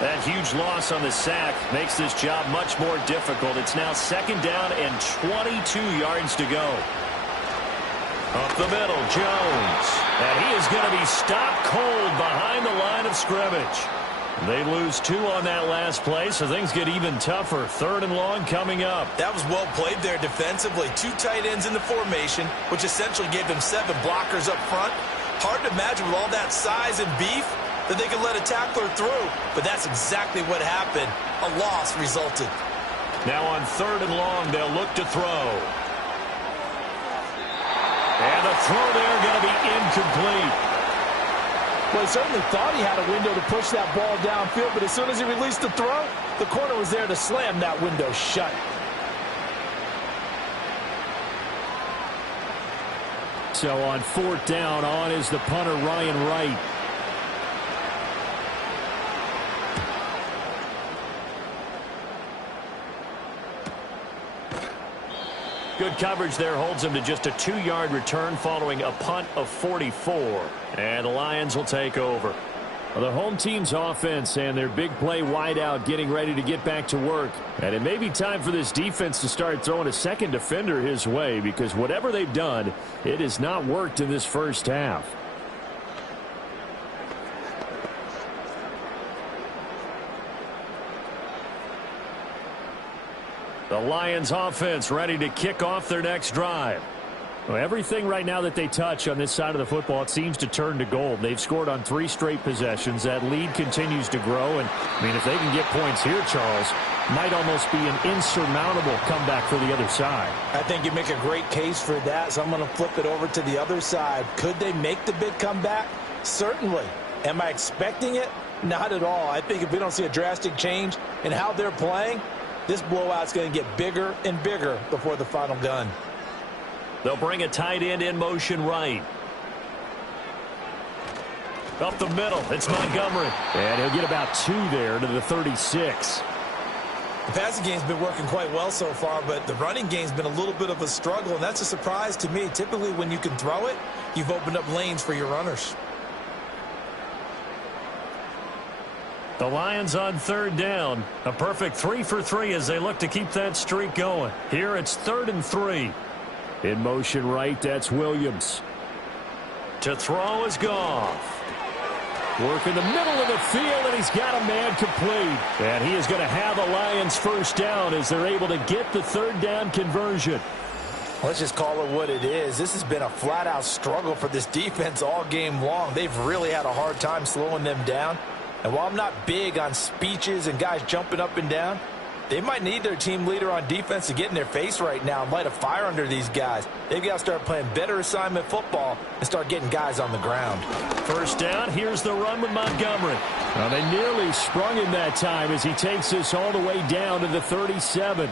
That huge loss on the sack makes this job much more difficult. It's now 2nd down and 22 yards to go. Up the middle, Jones. And he is going to be stopped cold behind the line of scrimmage. They lose 2 on that last play, so things get even tougher. 3rd and long coming up. That was well played there defensively. 2 tight ends in the formation, which essentially gave them 7 blockers up front. Hard to imagine with all that size and beef that they could let a tackler through. But that's exactly what happened. A loss resulted. Now on 3rd and long, they'll look to throw. And the throw there going to be incomplete. Well, he certainly thought he had a window to push that ball downfield, but as soon as he released the throw, the corner was there to slam that window shut. So on 4th down, on is the punter, Ryan Wright. Good coverage there, holds him to just a 2-yard return following a punt of 44. And the Lions will take over. Well, the home team's offense and their big play wideout getting ready to get back to work. And it may be time for this defense to start throwing a second defender his way, because whatever they've done, it has not worked in this first half. The Lions offense ready to kick off their next drive. Well, everything right now that they touch on this side of the football, it seems to turn to gold. They've scored on 3 straight possessions. That lead continues to grow. And, I mean, if they can get points here, Charles, might almost be an insurmountable comeback for the other side. I think you make a great case for that, so I'm going to flip it over to the other side. Could they make the big comeback? Certainly. Am I expecting it? Not at all. I think if we don't see a drastic change in how they're playing, this blowout's going to get bigger and bigger before the final gun. They'll bring a tight end in motion right. Up the middle, it's Montgomery. And he'll get about 2 there to the 36. The passing game's been working quite well so far, but the running game's been a little bit of a struggle, and that's a surprise to me. Typically, when you can throw it, you've opened up lanes for your runners. The Lions on 3rd down. A perfect 3 for 3 as they look to keep that streak going. Here it's 3rd and 3. In motion right, that's Williams. To throw is Goff. Work in the middle of the field, and he's got a man complete. And he is going to have the Lions first down as they're able to get the 3rd down conversion. Let's just call it what it is. This has been a flat-out struggle for this defense all game long. They've really had a hard time slowing them down. And while I'm not big on speeches and guys jumping up and down, they might need their team leader on defense to get in their face right now and light a fire under these guys. They've got to start playing better assignment football and start getting guys on the ground. First down, here's the run with Montgomery. Well, they nearly sprung him that time as he takes us all the way down to the 37.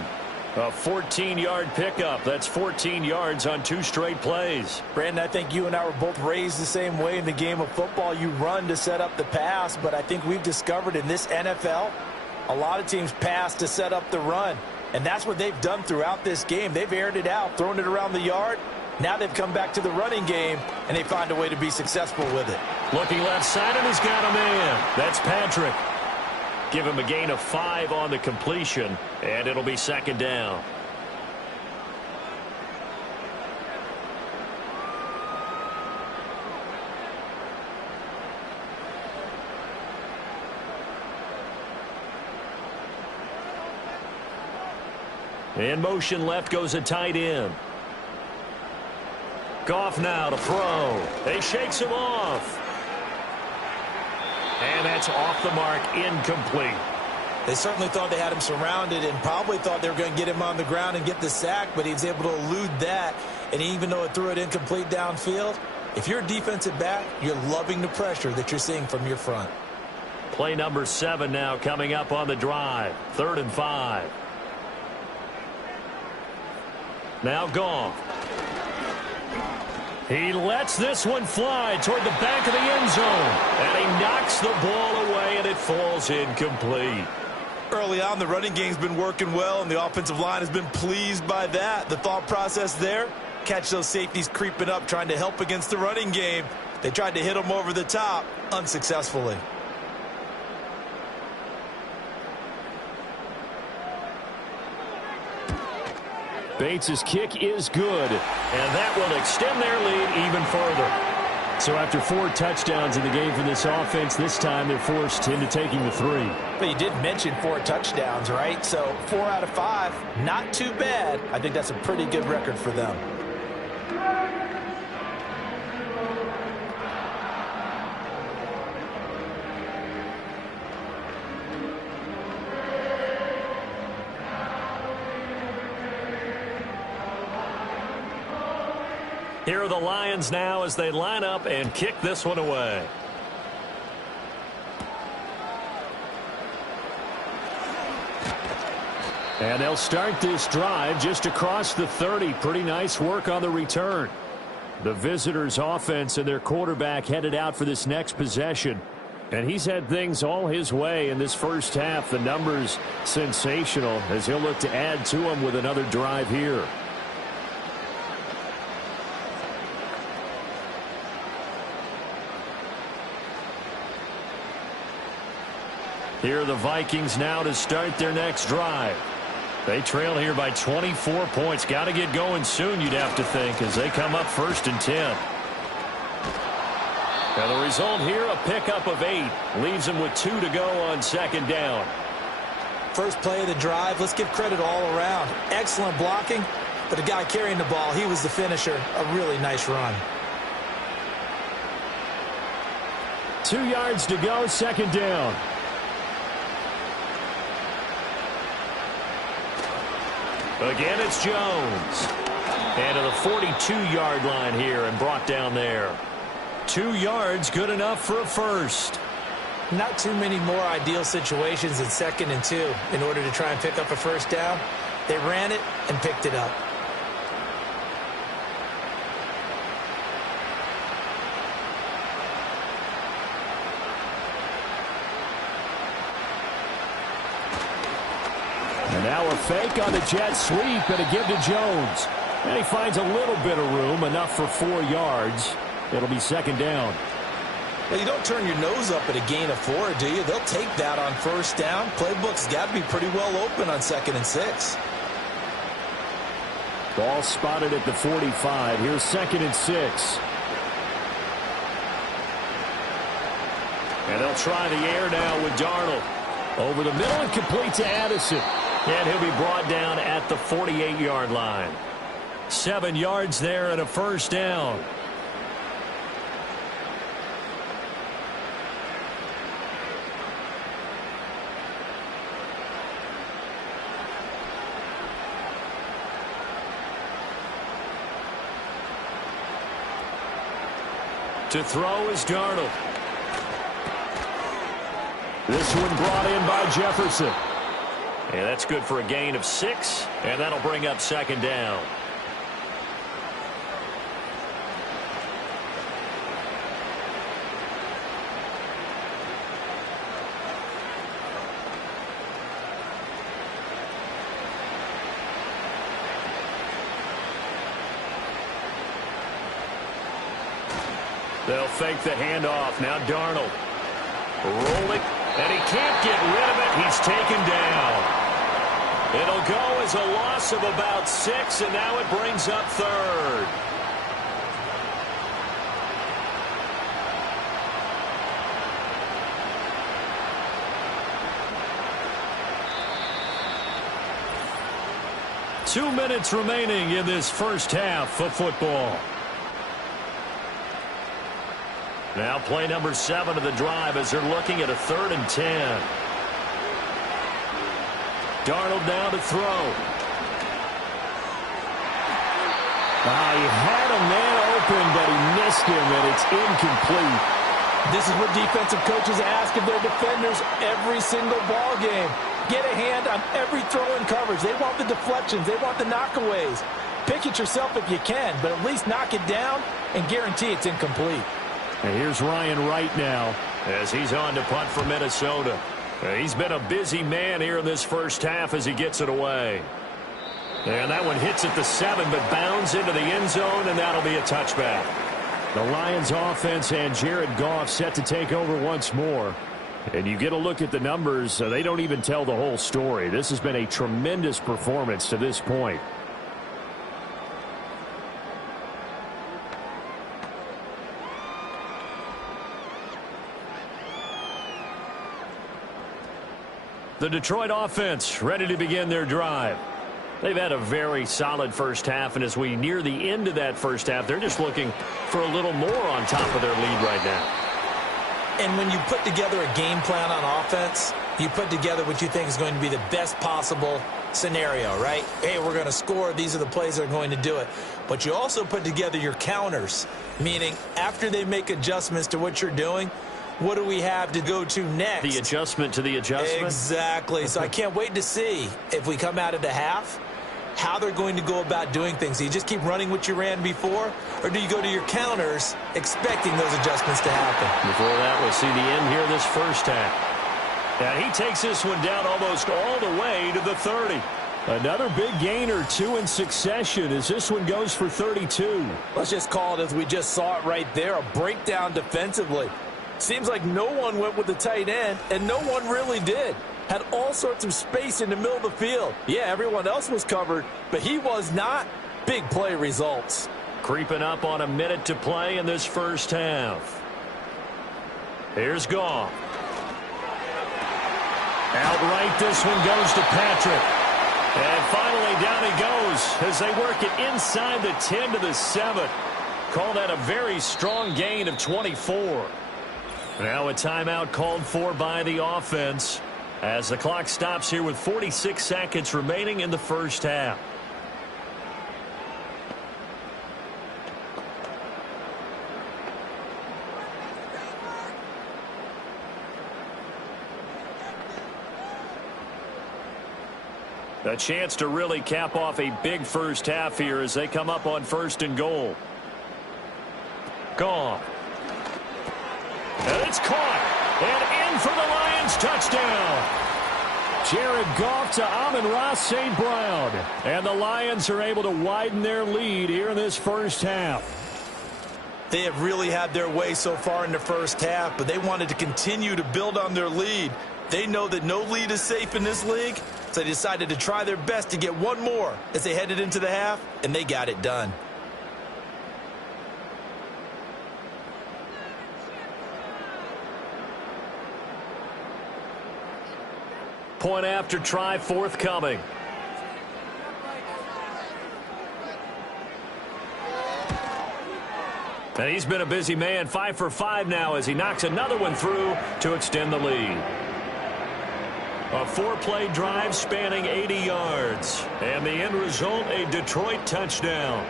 A 14-yard pickup. That's 14 yards on 2 straight plays. Brandon, I think you and I were both raised the same way in the game of football. You run to set up the pass, but I think we've discovered in this NFL, a lot of teams pass to set up the run. And that's what they've done throughout this game. They've aired it out, thrown it around the yard. Now they've come back to the running game, and they find a way to be successful with it. Looking left side, and he's got a man. That's Patrick. Give him a gain of 5 on the completion, and it'll be 2nd down. In motion left goes a tight end. Goff now to throw. He shakes him off. And that's off the mark, incomplete. They certainly thought they had him surrounded and probably thought they were going to get him on the ground and get the sack, but he was able to elude that. And even though it threw it incomplete downfield, if you're a defensive back, you're loving the pressure that you're seeing from your front. Play number 7 now coming up on the drive. 3rd and 5. Now Goff. He lets this one fly toward the back of the end zone. And he knocks the ball away, and it falls incomplete. Early on, the running game's been working well, and the offensive line has been pleased by that. The thought process there, catch those safeties creeping up, trying to help against the running game. They tried to hit them over the top, unsuccessfully. Bates' kick is good. And that will extend their lead even further. So after 4 touchdowns in the game for this offense, this time they're forced into taking the 3. But you did mention 4 touchdowns, right? So 4 out of 5, not too bad. I think that's a pretty good record for them. Here are the Lions now as they line up and kick this one away. And they'll start this drive just across the 30. Pretty nice work on the return. The visitors' offense and their quarterback headed out for this next possession. And he's had things all his way in this first half. The numbers sensational as he'll look to add to them with another drive here. Here are the Vikings now to start their next drive. They trail here by 24 points. Got to get going soon, you'd have to think, as they come up 1st and 10. Now the result here, a pickup of 8. Leaves them with 2 to go on 2nd down. First play of the drive, let's give credit all around. Excellent blocking, but the guy carrying the ball, he was the finisher. A really nice run. 2 yards to go, 2nd down. Again, it's Jones. And to the 42-yard line here and brought down there. 2 yards, good enough for a first. Not too many more ideal situations in 2nd and 2 in order to try and pick up a first down. They ran it and picked it up. And now a fake on the jet sweep and a give to Jones. And he finds a little bit of room, enough for 4 yards. It'll be 2nd down. Well, you don't turn your nose up at a gain of 4, do you? They'll take that on 1st down. Playbook's got to be pretty well open on 2nd and 6. Ball spotted at the 45. Here's 2nd and 6. And they'll try the air now with Darnold. Over the middle and complete to Addison. And he'll be brought down at the 48-yard line. 7 yards there and a 1st down. To throw is Darnold. This one brought in by Jefferson. And that's good for a gain of 6. And that'll bring up 2nd down. They'll fake the handoff. Now Darnold. Rolling. And he can't get rid of it. He's taken down. It'll go as a loss of about 6, and now it brings up 3rd. Two minutes remaining in this first half of football. Now play number 7 of the drive as they're looking at a 3rd and 10. Darnold now to throw. He had a man open, but he missed him, and it's incomplete. This is what defensive coaches ask of their defenders every single ball game. Get a hand on every throw in coverage. They want the deflections. They want the knockaways. Pick it yourself if you can, but at least knock it down and guarantee it's incomplete. And here's Ryan Wright now as he's on to punt for Minnesota. He's been a busy man here in this first half as he gets it away. And that one hits at the 7, but bounds into the end zone, and that'll be a touchback. The Lions offense and Jared Goff set to take over once more. And you get a look at the numbers, they don't even tell the whole story. This has been a tremendous performance to this point. The Detroit offense ready to begin their drive. They've had a very solid first half, and as we near the end of that first half, they're just looking for a little more on top of their lead right now. And when you put together a game plan on offense, you put together what you think is going to be the best possible scenario, right? Hey, we're going to score. These are the plays that are going to do it. But you also put together your counters, meaning after they make adjustments to what you're doing, what do we have to go to next? The adjustment to the adjustment? Exactly. So I can't wait to see if we come out of the half, how they're going to go about doing things. Do you just keep running what you ran before, or do you go to your counters expecting those adjustments to happen? Before that, we'll see the end here this first half. And he takes this one down almost all the way to the 30. Another big gain or two in succession as this one goes for 32. Let's just call it as we just saw it right there, a breakdown defensively. Seems like no one went with the tight end, and no one really did. Had all sorts of space in the middle of the field. Yeah, everyone else was covered, but he was not. Big play results. Creeping up on a minute to play in this first half. Here's Goff. Outright, this one goes to Patrick. And finally, down he goes as they work it inside the 10 to the 7. Call that a very strong gain of 24. Now a timeout called for by the offense as the clock stops here with 46 seconds remaining in the first half. A chance to really cap off a big first half here as they come up on 1st and goal. Goff. And it's caught. And in for the Lions touchdown. Jared Goff to Amon-Ra St. Brown. And the Lions are able to widen their lead here in this first half. They have really had their way so far in the first half, but they wanted to continue to build on their lead. They know that no lead is safe in this league, so they decided to try their best to get one more as they headed into the half, and they got it done. Point after try forthcoming. And he's been a busy man, 5 for 5 now as he knocks another one through to extend the lead. A 4-play drive spanning 80 yards. And the end result, a Detroit touchdown.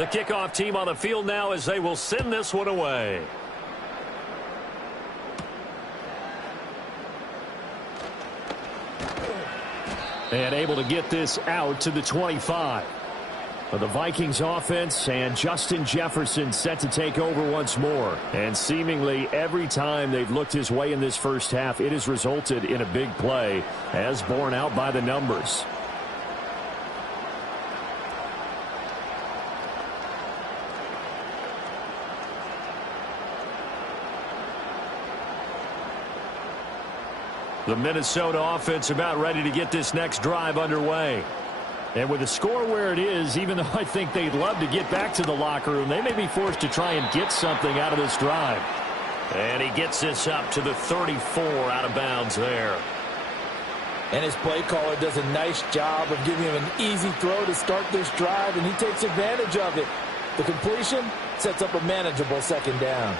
The kickoff team on the field now as they will send this one away. And able to get this out to the 25. For the Vikings offense, and Justin Jefferson set to take over once more. And seemingly every time they've looked his way in this first half, it has resulted in a big play as borne out by the numbers. The Minnesota offense about ready to get this next drive underway. And with the score where it is, even though I think they'd love to get back to the locker room, they may be forced to try and get something out of this drive. And he gets this up to the 34 out of bounds there. And his play caller does a nice job of giving him an easy throw to start this drive, and he takes advantage of it. The completion sets up a manageable second down.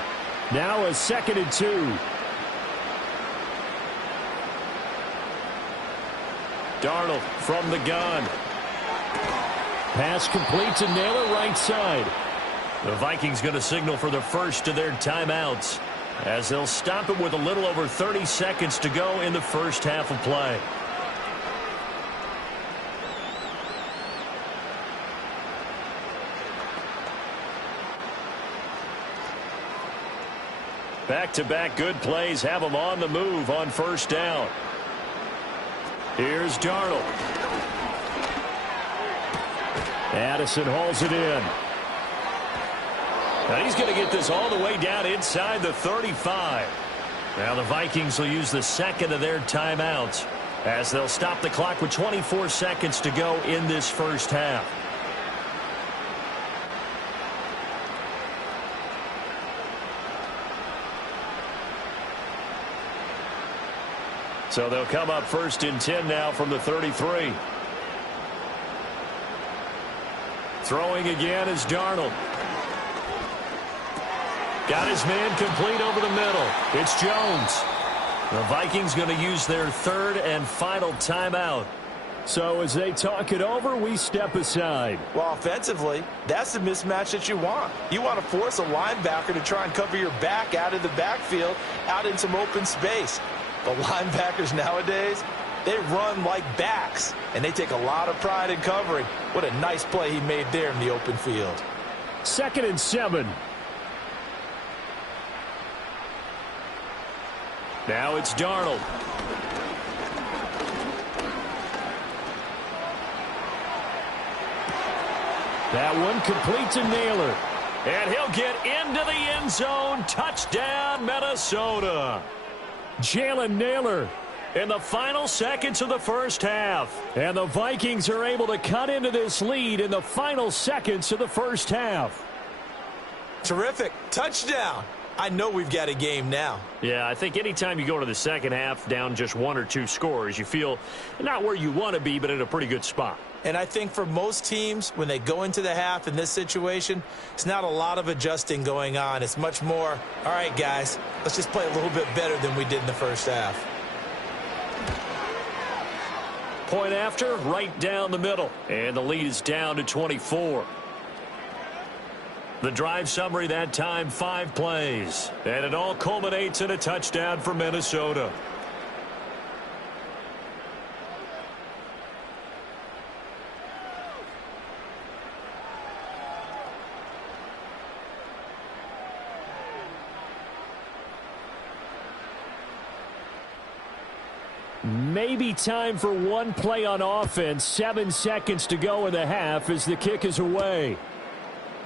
Now a 2nd and 2. Darnold from the gun. Pass complete to Naylor right side. The Vikings going to signal for the first of their timeouts as they'll stop it with a little over 30 seconds to go in the first half of play. Back-to-back good plays have them on the move on first down. Here's Darnold. Addison hauls it in. And he's going to get this all the way down inside the 35. Now the Vikings will use the second of their timeouts as they'll stop the clock with 24 seconds to go in this first half. So they'll come up 1st and 10 now from the 33. Throwing again is Darnold. Got his man complete over the middle. It's Jones. The Vikings going to use their third and final timeout. So as they talk it over, we step aside. Well, offensively, that's the mismatch that you want. You want to force a linebacker to try and cover your back out of the backfield, out in some open space. But linebackers nowadays, they run like backs, and they take a lot of pride in covering. What a nice play he made there in the open field. 2nd and 7. Now it's Darnold. That one complete to Naylor. And he'll get into the end zone. Touchdown, Minnesota. Jalen Naylor. In the final seconds of the first half. And the Vikings are able to cut into this lead in the final seconds of the first half. Terrific. Touchdown. I know we've got a game now. Yeah, I think anytime you go to the second half down just 1 or 2 scores, you feel not where you want to be, but in a pretty good spot. And I think for most teams, when they go into the half in this situation, it's not a lot of adjusting going on. It's much more, all right, guys, let's just play a little bit better than we did in the first half. Point after, right down the middle. And the lead is down to 24. The drive summary that time, 5 plays. And it all culminates in a touchdown for Minnesota. Maybe time for one play on offense. 7 seconds to go in the half as the kick is away.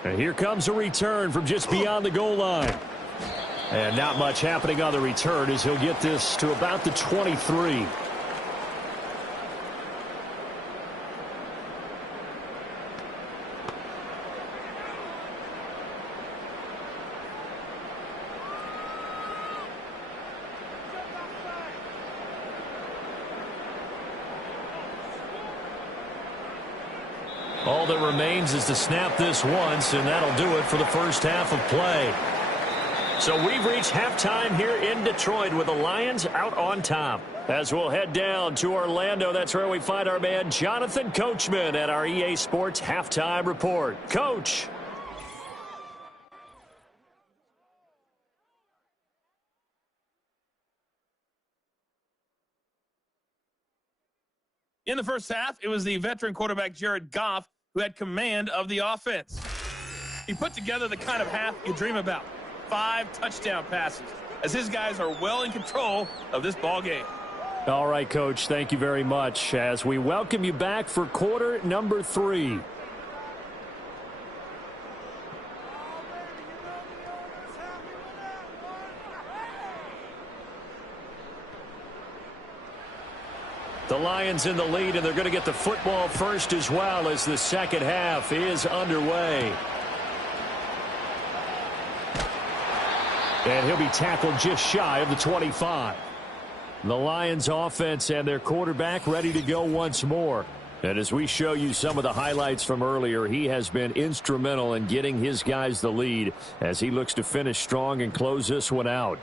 And here comes a return from just beyond the goal line. And not much happening on the return as he'll get this to about the 23. All that remains is to snap this once, and that'll do it for the first half of play. So we've reached halftime here in Detroit with the Lions out on top. As we'll head down to Orlando, that's where we find our man Jonathan Coachman at our EA Sports Halftime Report. Coach. In the first half, it was the veteran quarterback Jared Goff who had command of the offense. He put together the kind of half you dream about. 5 touchdown passes, as his guys are well in control of this ball game. All right, Coach, thank you very much as we welcome you back for quarter number 3. The Lions in the lead, and they're going to get the football first as well as the second half is underway. And he'll be tackled just shy of the 25. The Lions offense and their quarterback ready to go once more. And as we show you some of the highlights from earlier, he has been instrumental in getting his guys the lead as he looks to finish strong and close this one out.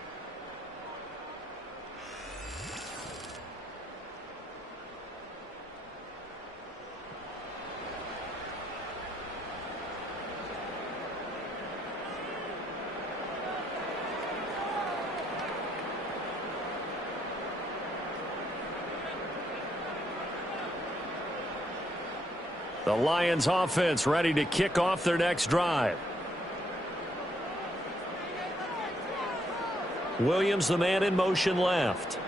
The Lions offense ready to kick off their next drive. Williams, the man in motion left.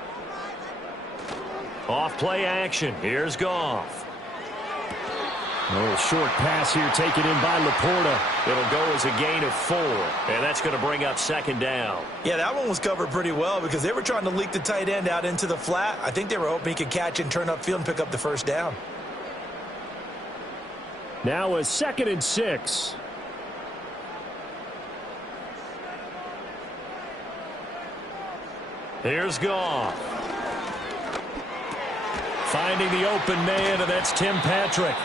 Off play action. Here's Goff. A little short pass here taken in by Laporta. It'll go as a gain of 4. And that's going to bring up second down. Yeah, that one was covered pretty well because they were trying to leak the tight end out into the flat. I think they were hoping he could catch and turn upfield and pick up the first down. Now a 2nd and 6. Here's Goff. Finding the open man, and that's Tim Patrick.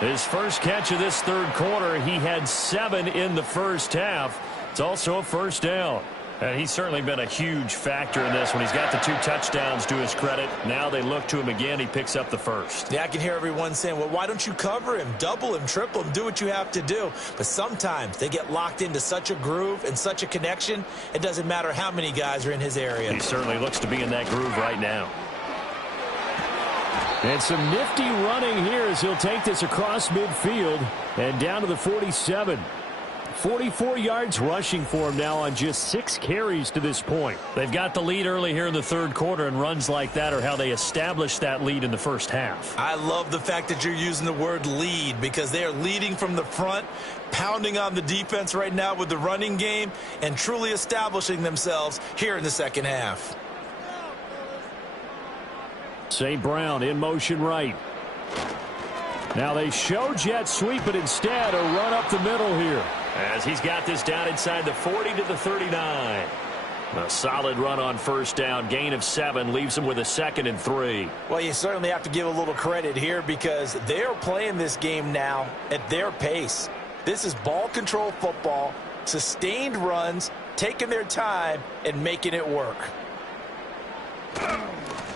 His first catch of this third quarter, he had 7 in the first half. It's also a first down. And he's certainly been a huge factor in this when he's got the 2 touchdowns to his credit. Now they look to him again. He picks up the first. Yeah, I can hear everyone saying, well, why don't you cover him, double him, triple him, do what you have to do. But sometimes they get locked into such a groove and such a connection, it doesn't matter how many guys are in his area. He certainly looks to be in that groove right now. And some nifty running here as he'll take this across midfield and down to the 47. 44 yards rushing for him now on just 6 carries to this point. They've got the lead early here in the third quarter, and runs like that are how they establish that lead in the first half. I love the fact that you're using the word lead because they are leading from the front, pounding on the defense right now with the running game, and truly establishing themselves here in the second half. St. Brown in motion right. Now they show jet sweep, but instead a run up the middle here. As he's got this down inside the 40 to the 39. A solid run on first down. Gain of 7 leaves him with a 2nd and 3. Well, you certainly have to give a little credit here because they're playing this game now at their pace. This is ball control football, sustained runs, taking their time and making it work.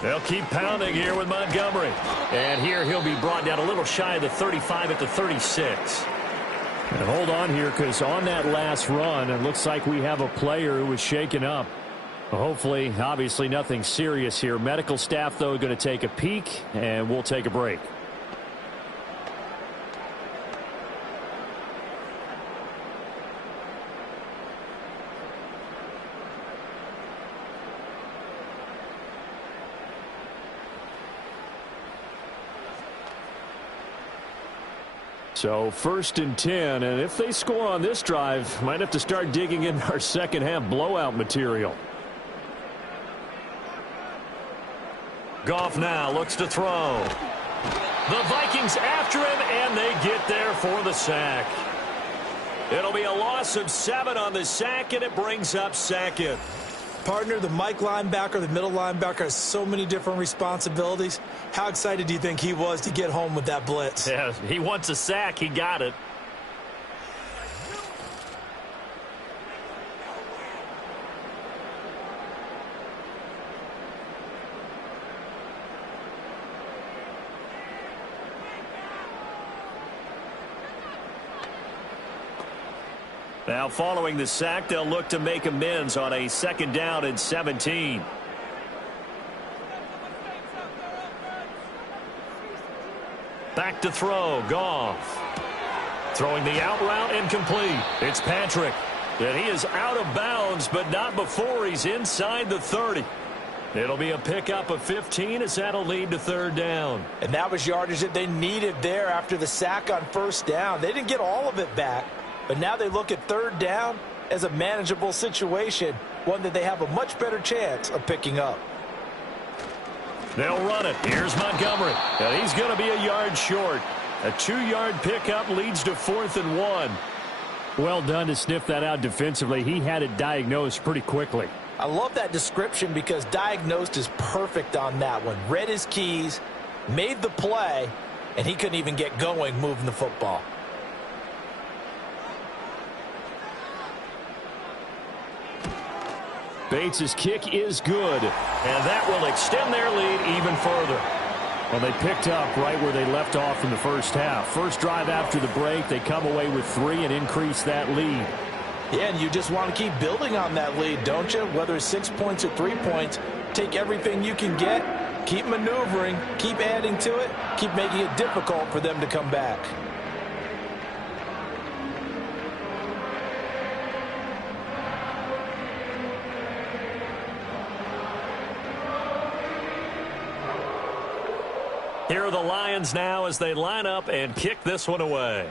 They'll keep pounding here with Montgomery. And here he'll be brought down a little shy of the 35 at the 36. And hold on here because on that last run, it looks like we have a player who was shaken up. Hopefully, obviously nothing serious here. Medical staff, though, going to take a peek, and we'll take a break. So 1st and 10, and if they score on this drive, might have to start digging in our second half blowout material. Goff now looks to throw. The Vikings after him, and they get there for the sack. It'll be a loss of 7 on the sack, and it brings up 2nd. Partner, the Mike linebacker, the middle linebacker has so many different responsibilities. How excited do you think he was to get home with that blitz? Yeah, he wants a sack. He got it. Now following the sack, they'll look to make amends on a 2nd down and 17. Back to throw, Goff. Throwing the out route incomplete. It's Patrick. And he is out of bounds, but not before he's inside the 30. It'll be a pickup of 15 as that'll lead to 3rd down. And that was yardage that they needed there after the sack on 1st down. They didn't get all of it back. But now they look at 3rd down as a manageable situation, one that they have a much better chance of picking up. They'll run it. Here's Montgomery. And he's going to be a yard short. A 2-yard pickup leads to 4th and 1. Well done to sniff that out defensively. He had it diagnosed pretty quickly. I love that description because diagnosed is perfect on that one. Read his keys, made the play, and he couldn't even get going moving the football. Bates' kick is good. And that will extend their lead even further. Well, they picked up right where they left off in the first half. First drive after the break, they come away with 3 and increase that lead. Yeah, and you just want to keep building on that lead, don't you? Whether it's 6 points or 3 points, take everything you can get, keep maneuvering, keep adding to it, keep making it difficult for them to come back. Here are the Lions now as they line up and kick this one away.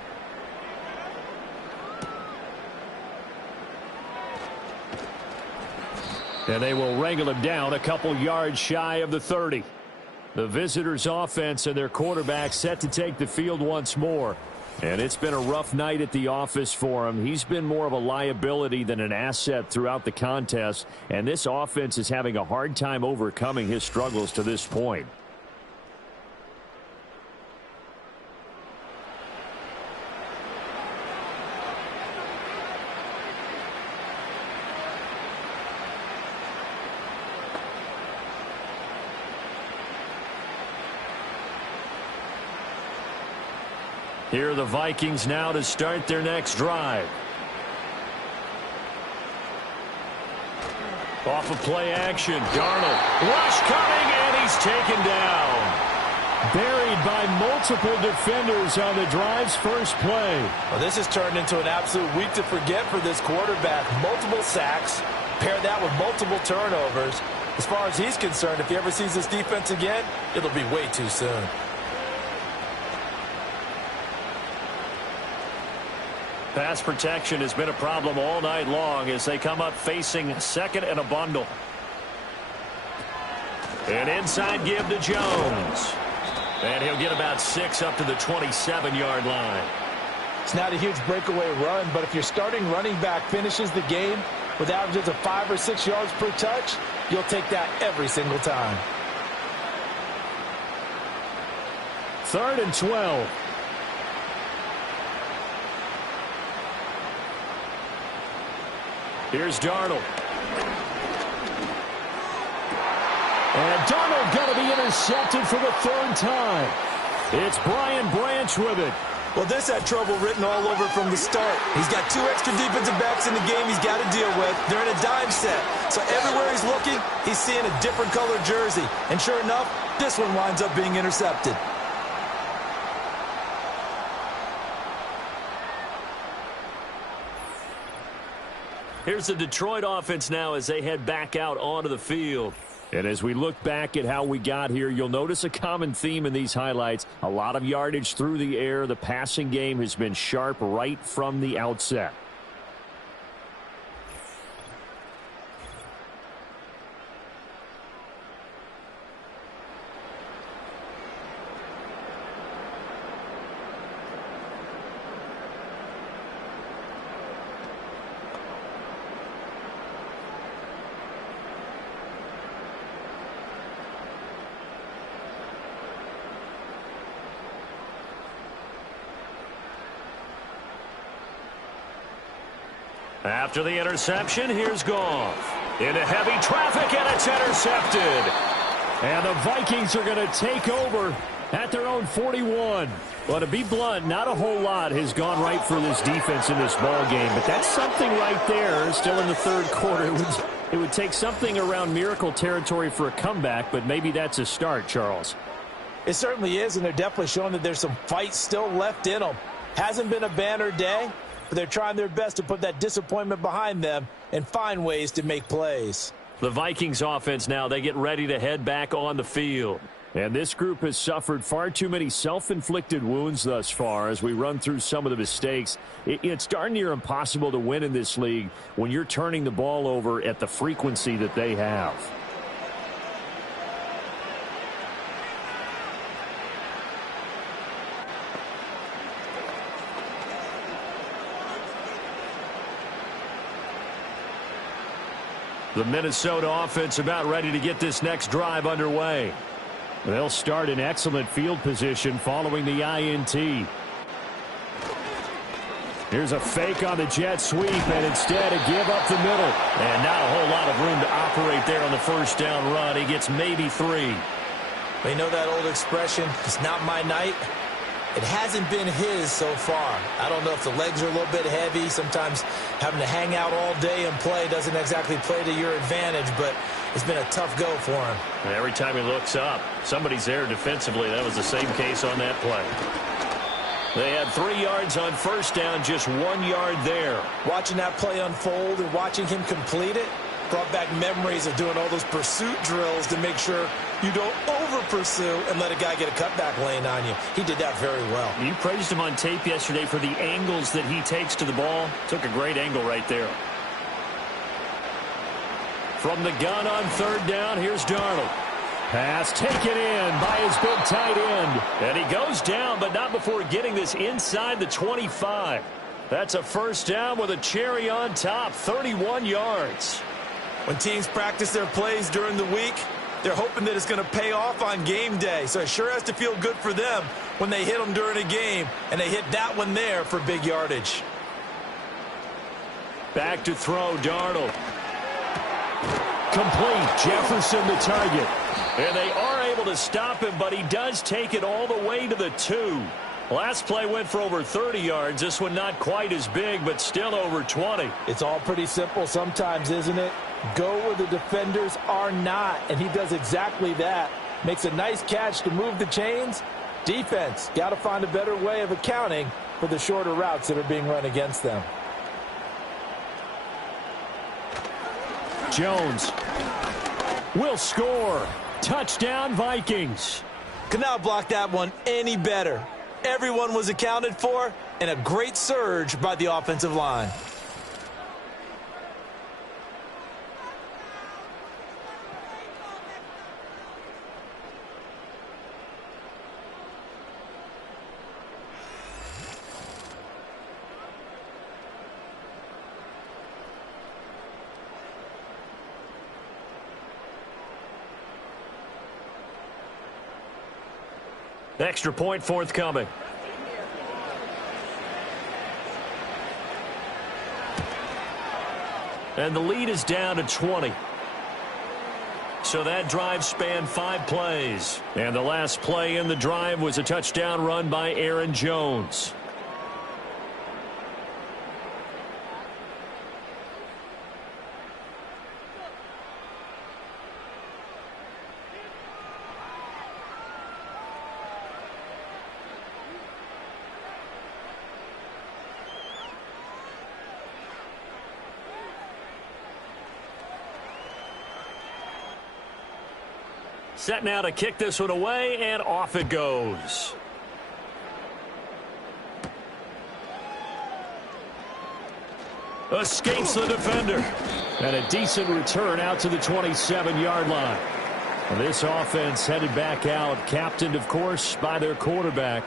And they will wrangle him down a couple yards shy of the 30. The visitors' offense and their quarterback set to take the field once more. And it's been a rough night at the office for him. He's been more of a liability than an asset throughout the contest. And this offense is having a hard time overcoming his struggles to this point. Here are the Vikings now to start their next drive. Off of play action, Darnold. Rush coming, and he's taken down. Buried by multiple defenders on the drive's first play. Well, this has turned into an absolute week to forget for this quarterback. Multiple sacks, pair that with multiple turnovers. As far as he's concerned, if he ever sees this defense again, it'll be way too soon. Pass protection has been a problem all night long as they come up facing second and a bundle. An inside give to Jones. And he'll get about 6 up to the 27-yard line. It's not a huge breakaway run, but if your starting running back finishes the game with averages of 5 or 6 yards per touch, you'll take that every single time. 3rd and 12. Here's Darnold. And Darnold going to be intercepted for the 3rd time. It's Brian Branch with it. Well, this had trouble written all over from the start. He's got 2 extra defensive backs in the game he's got to deal with. They're in a dime set. So everywhere he's looking, he's seeing a different color jersey. And sure enough, this one winds up being intercepted. Here's the Detroit offense now as they head back out onto the field. And as we look back at how we got here, you'll notice a common theme in these highlights. A lot of yardage through the air. The passing game has been sharp right from the outset. After the interception, here's Goff. Into heavy traffic, and it's intercepted. And the Vikings are going to take over at their own 41. Well, to be blunt, not a whole lot has gone right for this defense in this ball game, but that's something right there. Still in the 3rd quarter. It would take something around miracle territory for a comeback, but maybe that's a start, Charles. It certainly is, and they're definitely showing that there's some fight still left in them. Hasn't been a banner day, but they're trying their best to put that disappointment behind them and find ways to make plays. The Vikings offense now, they get ready to head back on the field. And this group has suffered far too many self-inflicted wounds thus far as we run through some of the mistakes. It's darn near impossible to win in this league when you're turning the ball over at the frequency that they have. The Minnesota offense about ready to get this next drive underway. They'll start in excellent field position following the INT. Here's a fake on the jet sweep, and instead a give up the middle. And not a whole lot of room to operate there on the 1st down run. He gets maybe 3. We know that old expression, it's not my night. It hasn't been his so far. I don't know if the legs are a little bit heavy. Sometimes having to hang out all day and play doesn't exactly play to your advantage, but it's been a tough go for him. And every time he looks up, somebody's there defensively. That was the same case on that play. They had 3 yards on 1st down, just 1 yard there. Watching that play unfold and watching him complete it brought back memories of doing all those pursuit drills to make sure you don't over-pursue and let a guy get a cutback lane on you. He did that very well. You praised him on tape yesterday for the angles that he takes to the ball. Took a great angle right there. From the gun on 3rd down, here's Darnold. Pass taken in by his big tight end. And he goes down, but not before getting this inside the 25. That's a 1st down with a cherry on top, 31 yards. When teams practice their plays during the week, they're hoping that it's going to pay off on game day. So it sure has to feel good for them when they hit them during a game, and they hit that one there for big yardage. Back to throw, Darnold. Complete. Jefferson the target. And they are able to stop him, but he does take it all the way to the 2. Last play went for over 30 yards. This one not quite as big, but still over 20. It's all pretty simple sometimes, isn't it? Go where the defenders are not, and he does exactly that. Makes a nice catch to move the chains. Defense, got to find a better way of accounting for the shorter routes that are being run against them. Jones will score. Touchdown, Vikings. Could not block that one any better. Everyone was accounted for, and a great surge by the offensive line. Extra point forthcoming. And the lead is down to 20. So that drive spanned 5 plays. And the last play in the drive was a touchdown run by Aaron Jones. Set now to kick this one away, and off it goes. Escapes the defender. And a decent return out to the 27-yard line. And this offense headed back out, captained, of course, by their quarterback.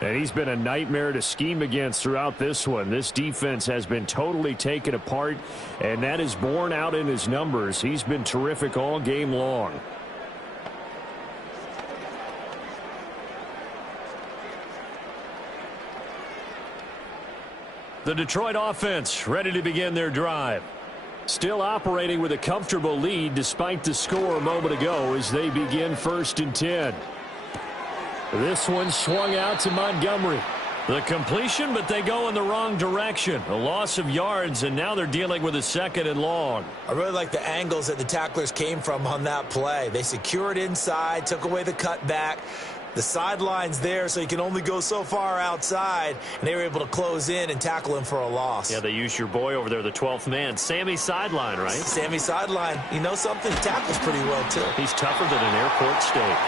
And he's been a nightmare to scheme against throughout this one. This defense has been totally taken apart, and that is borne out in his numbers. He's been terrific all game long. The Detroit offense ready to begin their drive. Still operating with a comfortable lead despite the score a moment ago as they begin 1st and 10. This one swung out to Montgomery. The completion, but they go in the wrong direction. A loss of yards, and now they're dealing with a 2nd and long. I really like the angles that the tacklers came from on that play. They secured inside, took away the cutback. The sideline's there, so you can only go so far outside, and they were able to close in and tackle him for a loss. Yeah, they used your boy over there, the 12th man, Sammy Sideline, right? Sammy Sideline. You know something? He tackles pretty well, too. He's tougher than an airport steak.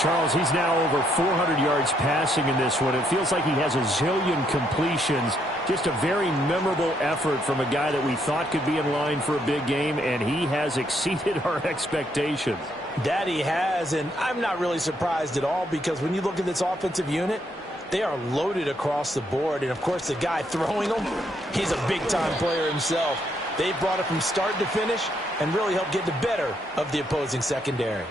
Charles, he's now over 400 yards passing in this one. It feels like he has a zillion completions. Just a very memorable effort from a guy that we thought could be in line for a big game, and he has exceeded our expectations. That he has, and I'm not really surprised at all because when you look at this offensive unit, they are loaded across the board. And, of course, the guy throwing them, he's a big-time player himself. They brought it from start to finish and really helped get the better of the opposing secondary.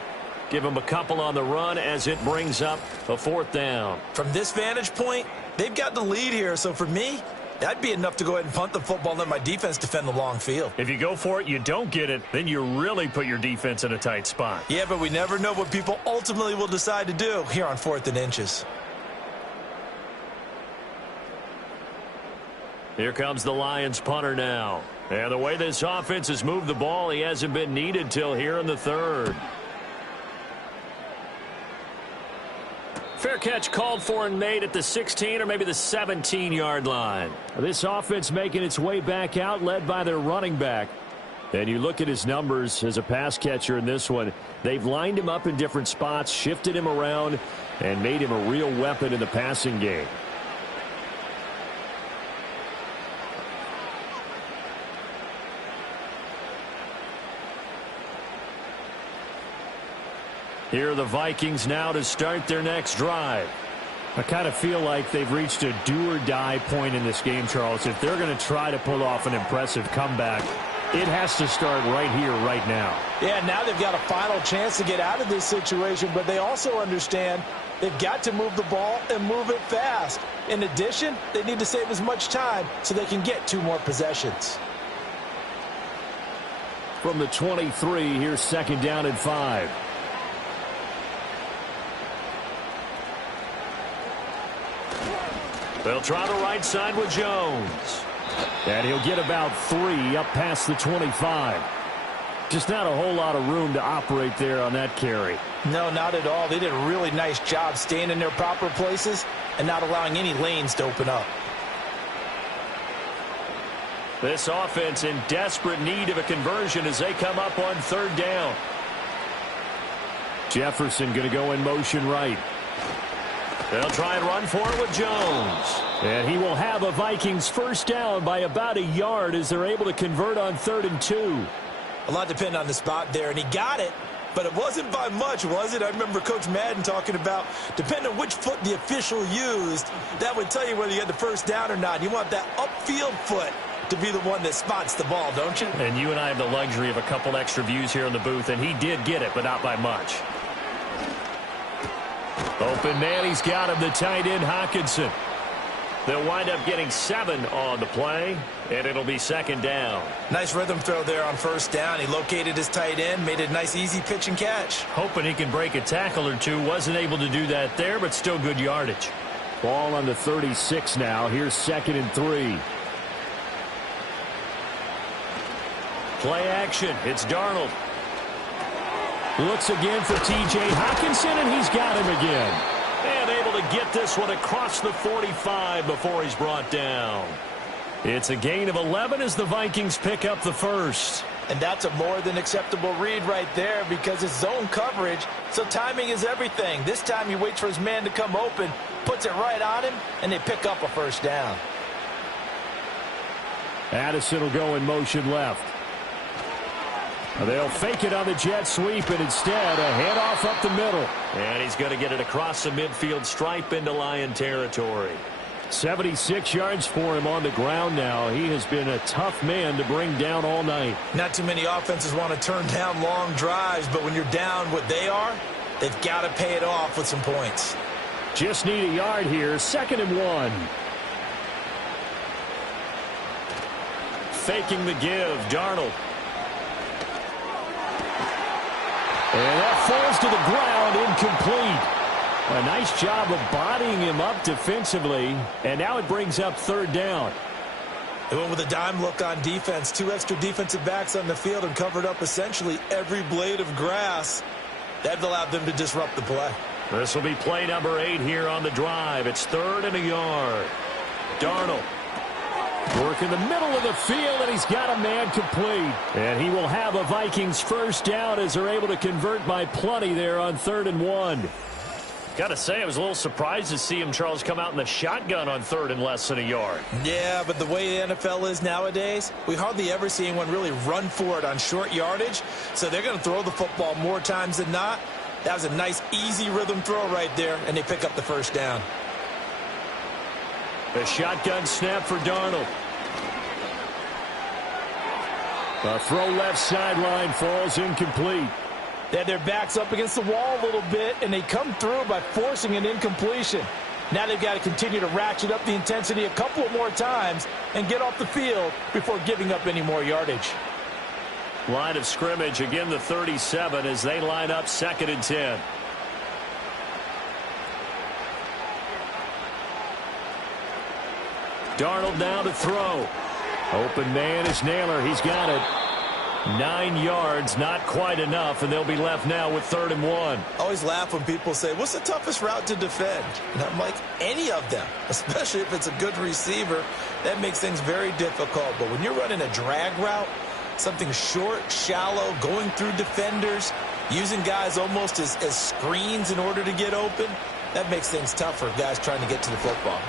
Give him a couple on the run as it brings up a 4th down. From this vantage point, they've got the lead here. So for me, that'd be enough to go ahead and punt the football and let my defense defend the long field. If you go for it, you don't get it, then you really put your defense in a tight spot. Yeah, but we never know what people ultimately will decide to do here on 4th and inches. Here comes the Lions punter now. And the way this offense has moved the ball, he hasn't been needed till here in the 3rd. Fair catch called for and made at the 16 or maybe the 17-yard line. This offense making its way back out, led by their running back. And you look at his numbers as a pass catcher in this one. They've lined him up in different spots, shifted him around, and made him a real weapon in the passing game. Here are the Vikings now to start their next drive. I kind of feel like they've reached a do-or-die point in this game, Charles. If they're going to try to pull off an impressive comeback, it has to start right here, right now. Yeah, now they've got a final chance to get out of this situation, but they also understand they've got to move the ball and move it fast. In addition, they need to save as much time so they can get 2 more possessions. From the 23, here's 2nd down and 5. They'll try the right side with Jones. And he'll get about 3 up past the 25. Just not a whole lot of room to operate there on that carry. No, not at all. They did a really nice job staying in their proper places and not allowing any lanes to open up. This offense in desperate need of a conversion as they come up on 3rd down. Jefferson going to go in motion right. They'll try and run for it with Jones. And he will have a Vikings first down by about 1 yard as they're able to convert on 3rd and 2. A lot depended on the spot there, and he got it, but it wasn't by much, was it? I remember Coach Madden talking about, depending on which foot the official used, that would tell you whether you had the first down or not. You want that upfield foot to be the one that spots the ball, don't you? And you and I have the luxury of a couple extra views here in the booth, and he did get it, but not by much. Open man, he's got him, the tight end, Hockenson. They'll wind up getting 7 on the play, and it'll be 2nd down. Nice rhythm throw there on 1st down. He located his tight end, made it a nice, easy pitch and catch. Hoping he can break a tackle or two. Wasn't able to do that there, but still good yardage. Ball on the 36 now. Here's 2nd and 3. Play action. It's Darnold. Looks again for T.J. Hockenson, and he's got him again. And able to get this one across the 45 before he's brought down. It's a gain of 11 as the Vikings pick up the first. And that's a more than acceptable read right there because it's zone coverage, so timing is everything. This time he waits for his man to come open, puts it right on him, and they pick up a first down. Addison will go in motion left. They'll fake it on the jet sweep, and instead a handoff up the middle. And he's going to get it across the midfield stripe into Lion territory. 76 yards for him on the ground now. He has been a tough man to bring down all night. Not too many offenses want to turn down long drives, but when you're down what they are, they've got to pay it off with some points. Just need a yard here. 2nd and 1. Faking the give, Darnold. And that falls to the ground, incomplete. A nice job of bodying him up defensively, and now it brings up 3rd down. They went with a dime look on defense. 2 extra defensive backs on the field and covered up essentially every blade of grass. That allowed them to disrupt the play. This will be play number 8 here on the drive. It's 3rd and a yard. Darnold. Work in the middle of the field, and he's got a man complete. And he will have a Vikings first down as they're able to convert by plenty there on 3rd and 1. Got to say, I was a little surprised to see him, Charles, come out in the shotgun on 3rd and less than a yard. Yeah, but the way the NFL is nowadays, we hardly ever see anyone really run for it on short yardage. So they're going to throw the football more times than not. That was a nice, easy rhythm throw right there, and they pick up the first down. The shotgun snap for Darnold. The throw left sideline falls incomplete. They had their backs up against the wall a little bit, and they come through by forcing an incompletion. Now they've got to continue to ratchet up the intensity a couple more times and get off the field before giving up any more yardage. Line of scrimmage, again the 37 as they line up 2nd and 10. Darnold now to throw. Open man is Naylor. He's got it. 9 yards, not quite enough, and they'll be left now with 3rd and 1. I always laugh when people say, what's the toughest route to defend? And I'm like, any of them, especially if it's a good receiver. That makes things very difficult. But when you're running a drag route, something short, shallow, going through defenders, using guys almost as screens in order to get open, that makes things tough for guys trying to get to the football.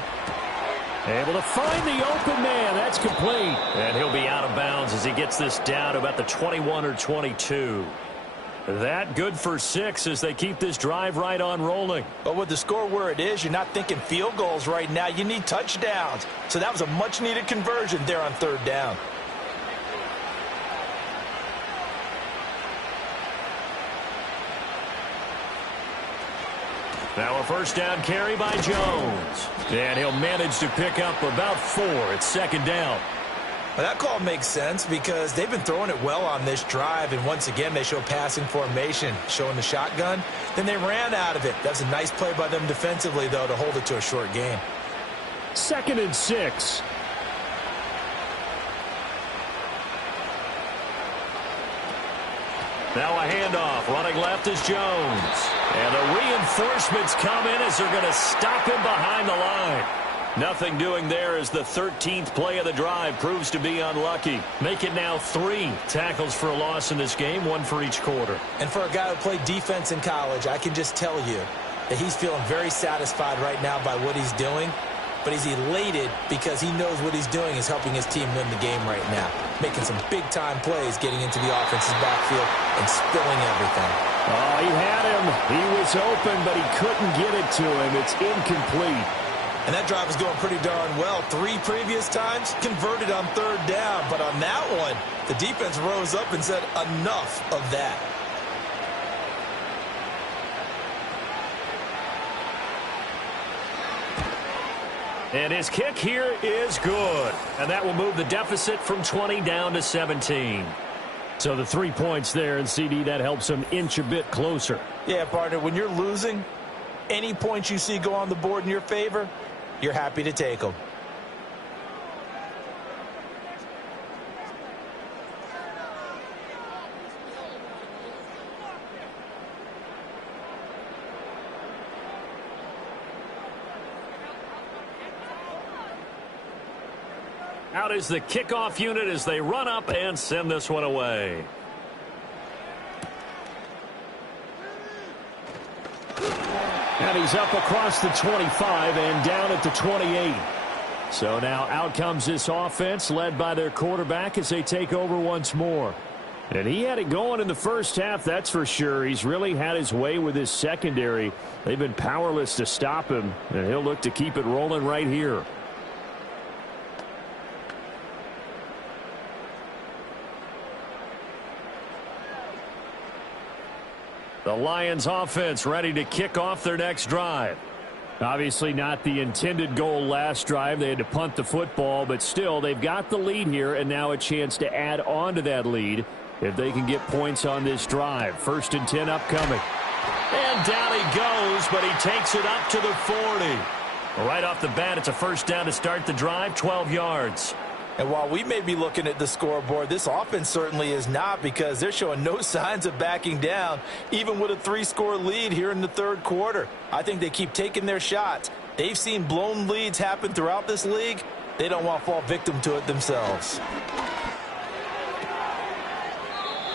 Able to find the open man. That's complete. And he'll be out of bounds as he gets this down to about the 21 or 22. That good for 6 as they keep this drive right on rolling. But with the score where it is, you're not thinking field goals right now. You need touchdowns. So that was a much-needed conversion there on 3rd down. Now a first down carry by Jones. And he'll manage to pick up about 4 at 2nd down. Well, that call makes sense because they've been throwing it well on this drive, and once again they show passing formation, showing the shotgun. Then they ran out of it. That's a nice play by them defensively, though, to hold it to a short game. 2nd and 6. Now a handoff. Running left is Jones. And the reinforcements come in as they're going to stop him behind the line. Nothing doing there as the 13th play of the drive proves to be unlucky. Make it now 3 tackles for a loss in this game, 1 for each quarter. And for a guy who played defense in college, I can just tell you that he's feeling very satisfied right now by what he's doing. But he's elated because he knows what he's doing is helping his team win the game right now. Making some big-time plays, getting into the offense's backfield and spilling everything. Oh, he had him. He was open, but he couldn't get it to him. It's incomplete. And that drive is going pretty darn well. 3 previous times, converted on 3rd down. But on that one, the defense rose up and said, enough of that. And his kick here is good. And that will move the deficit from 20 down to 17. So the 3 points there, and CD, that helps him inch a bit closer. Yeah, partner, when you're losing, any points you see go on the board in your favor, you're happy to take them. Out is the kickoff unit as they run up and send this one away. And he's up across the 25 and down at the 28. So now out comes this offense led by their quarterback as they take over once more. And he had it going in the first half, that's for sure. He's really had his way with his secondary. They've been powerless to stop him, and he'll look to keep it rolling right here. The Lions offense ready to kick off their next drive. Obviously not the intended goal last drive. They had to punt the football, but still they've got the lead here and now a chance to add on to that lead if they can get points on this drive. 1st and 10 upcoming. And down he goes, but he takes it up to the 40. Right off the bat, it's a 1st down to start the drive, 12 yards. And while we may be looking at the scoreboard, this offense certainly is not, because they're showing no signs of backing down, even with a 3-score lead here in the 3rd quarter. I think they keep taking their shots. They've seen blown leads happen throughout this league. They don't want to fall victim to it themselves.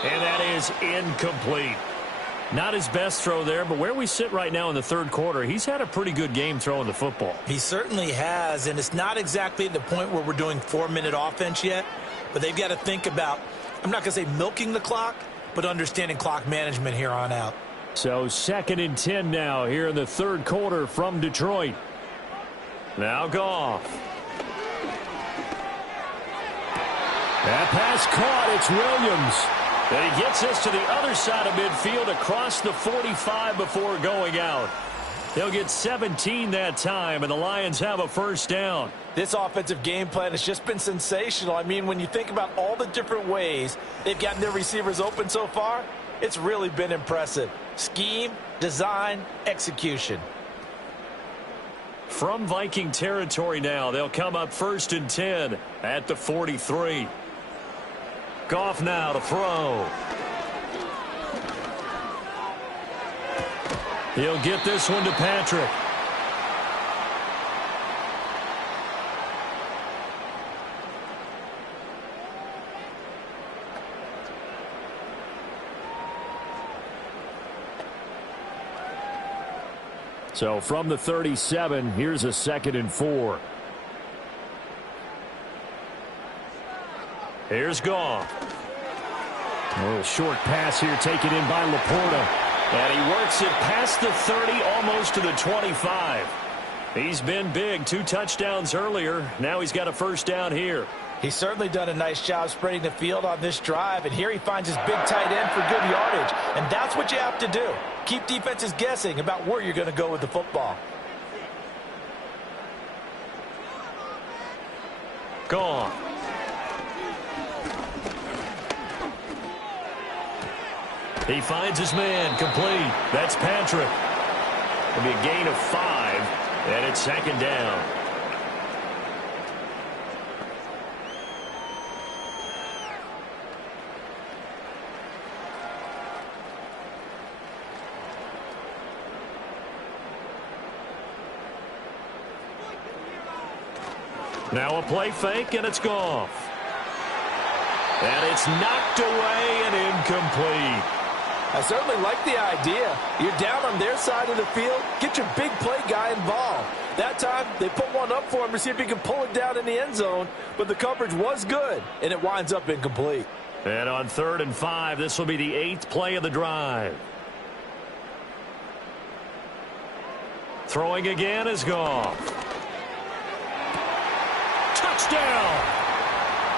And that is incomplete. Not his best throw there, but where we sit right now in the 3rd quarter, he's had a pretty good game throwing the football. He certainly has, and it's not exactly at the point where we're doing 4-minute offense yet, but they've got to think about, I'm not going to say milking the clock, but understanding clock management here on out. So 2nd and 10 now here in the 3rd quarter from Detroit. Now Goff. That pass caught. It's Williams. And he gets us to the other side of midfield across the 45 before going out. They'll get 17 that time, and the Lions have a 1st down. This offensive game plan has just been sensational. I mean, when you think about all the different ways they've gotten their receivers open so far, it's really been impressive. Scheme, design, execution. From Viking territory now, they'll come up 1st and 10 at the 43. Goff now to throw. He'll get this one to Patrick. So from the 37, here's a 2nd and 4. Here's Goff. A little short pass here taken in by Laporta. And he works it past the 30, almost to the 25. He's been big. 2 touchdowns earlier. Now he's got a 1st down here. He's certainly done a nice job spreading the field on this drive, and here he finds his big tight end for good yardage. And that's what you have to do. Keep defenses guessing about where you're going to go with the football. Gone. He finds his man, complete. That's Patrick. It'll be a gain of 5, and it's second down. Now a play fake, and it's Goff. And it's knocked away and incomplete. I certainly like the idea. You're down on their side of the field. Get your big play guy involved. That time, they put one up for him to see if he can pull it down in the end zone. But the coverage was good, and it winds up incomplete. And on 3rd and 5, this will be the 8th play of the drive. Throwing again is Goff. Touchdown!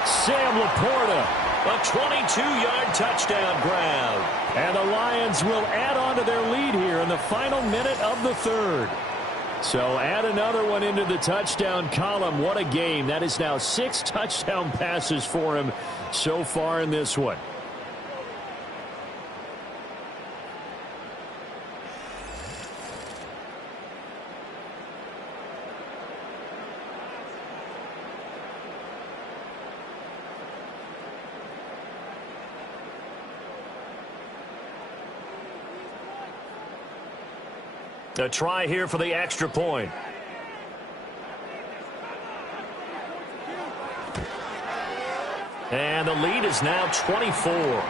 Sam Laporta, a 22-yard touchdown grab. And the Lions will add on to their lead here in the final minute of the 3rd. So add another one into the touchdown column. What a game. That is now 6 touchdown passes for him so far in this one. A try here for the extra point. And the lead is now 24.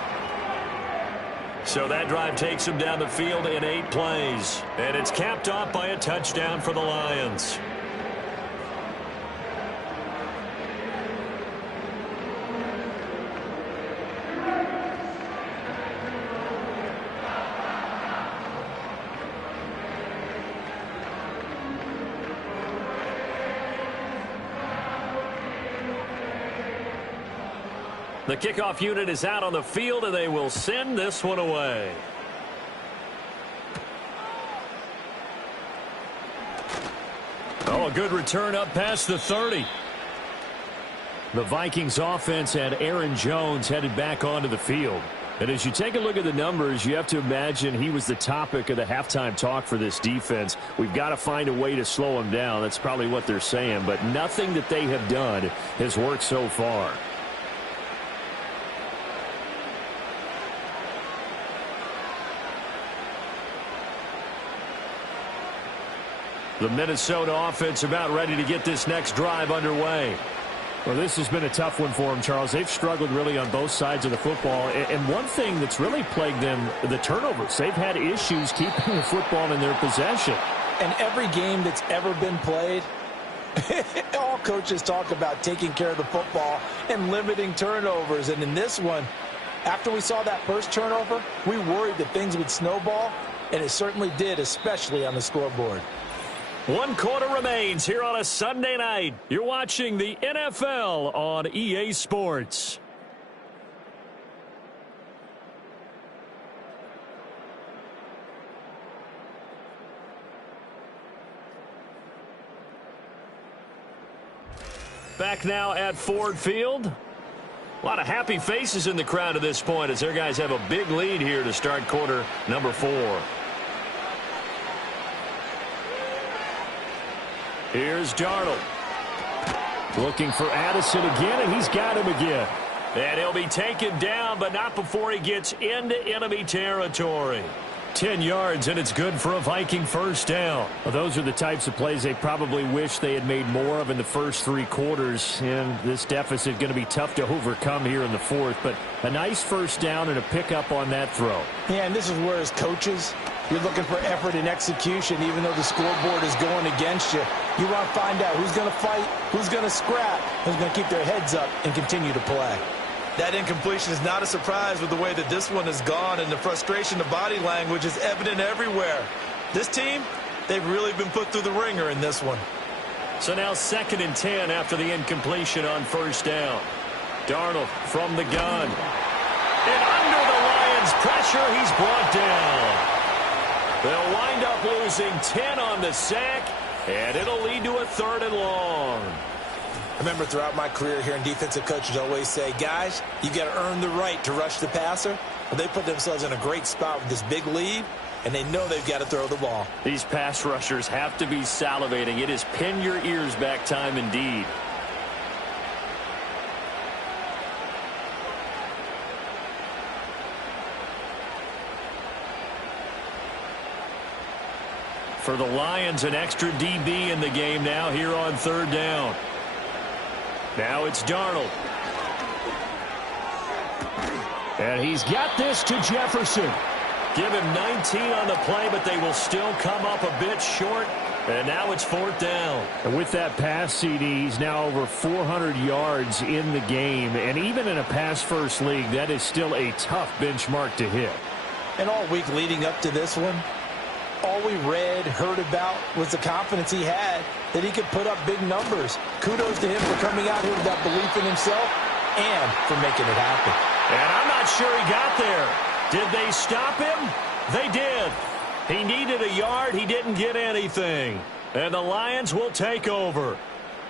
So that drive takes them down the field in 8 plays. And it's capped off by a touchdown for the Lions. The kickoff unit is out on the field, and they will send this one away. Oh, a good return up past the 30. The Vikings offense had Aaron Jones headed back onto the field. And as you take a look at the numbers, you have to imagine he was the topic of the halftime talk for this defense. We've got to find a way to slow him down. That's probably what they're saying. But nothing that they have done has worked so far. The Minnesota offense about ready to get this next drive underway. Well, this has been a tough one for them, Charles. They've struggled really on both sides of the football. And one thing that's really plagued them, the turnovers. They've had issues keeping the football in their possession. And every game that's ever been played, all coaches talk about taking care of the football and limiting turnovers. And in this one, after we saw that first turnover, we worried that things would snowball. And it certainly did, especially on the scoreboard. 1 quarter remains here on a Sunday night. You're watching the NFL on EA Sports. Back now at Ford Field. A lot of happy faces in the crowd at this point as their guys have a big lead here to start quarter number 4. Here's Darnold. Looking for Addison again, and he's got him again. And he'll be taken down, but not before he gets into enemy territory. 10 yards, and it's good for a Viking first down. Well, those are the types of plays they probably wish they had made more of in the first 3 quarters. And this deficit going to be tough to overcome here in the 4th. But a nice first down and a pickup on that throw. Yeah, and this is where, as coaches, you're looking for effort and execution, even though the scoreboard is going against you. You want to find out who's going to fight, who's going to scrap, who's going to keep their heads up and continue to play. That incompletion is not a surprise with the way that this one has gone, and the frustration of body language is evident everywhere. This team, they've really been put through the ringer in this one. So now 2nd and 10 after the incompletion on first down. Darnold from the gun. And under the Lions' pressure, he's brought down. They'll wind up losing 10 on the sack, and it'll lead to a 3rd and long. I remember throughout my career hearing defensive coaches always say, guys, you got to earn the right to rush the passer. But they put themselves in a great spot with this big lead, and they know they've got to throw the ball. These pass rushers have to be salivating. It is pin your ears back time indeed. For the Lions, an extra DB in the game now here on third down. Now it's Darnold. And he's got this to Jefferson. Give him 19 on the play, but they will still come up a bit short. And now it's fourth down. And with that pass, CD, he's now over 400 yards in the game. And even in a pass-first league, that is still a tough benchmark to hit. And all week leading up to this one, all we read, heard about was the confidence he had that he could put up big numbers. Kudos to him for coming out here with that belief in himself and for making it happen. And I'm not sure he got there. Did they stop him? They did. He needed a yard. He didn't get anything. And the Lions will take over.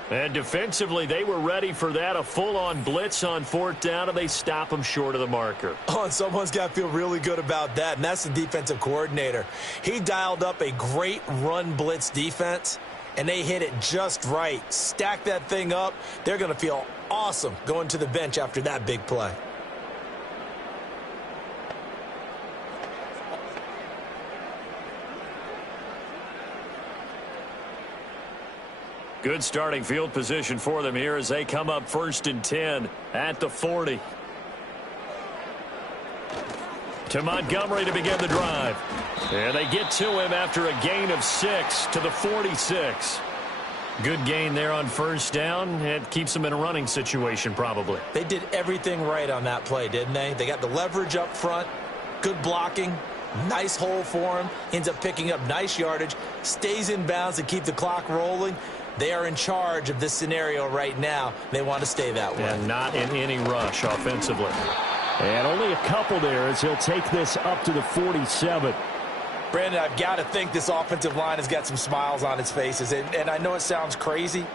And defensively, they were ready for that, a full-on blitz on fourth down, and they stop him short of the marker. Oh, and someone's got to feel really good about that, and that's the defensive coordinator. He dialed up a great run blitz defense, and they hit it just right. Stack that thing up. They're going to feel awesome going to the bench after that big play. Good starting field position for them here as they come up 1st and 10 at the 40. To Montgomery to begin the drive. And they get to him after a gain of 6 to the 46. Good gain there on first down. It keeps them in a running situation probably. They did everything right on that play, didn't they? They got the leverage up front, good blocking, nice hole for him, ends up picking up nice yardage, stays in bounds to keep the clock rolling. They are in charge of this scenario right now. They want to stay that way. And not in any rush offensively. And only a couple there as he'll take this up to the 47. Brandon, I've got to think this offensive line has got some smiles on its faces. And I know it sounds crazy,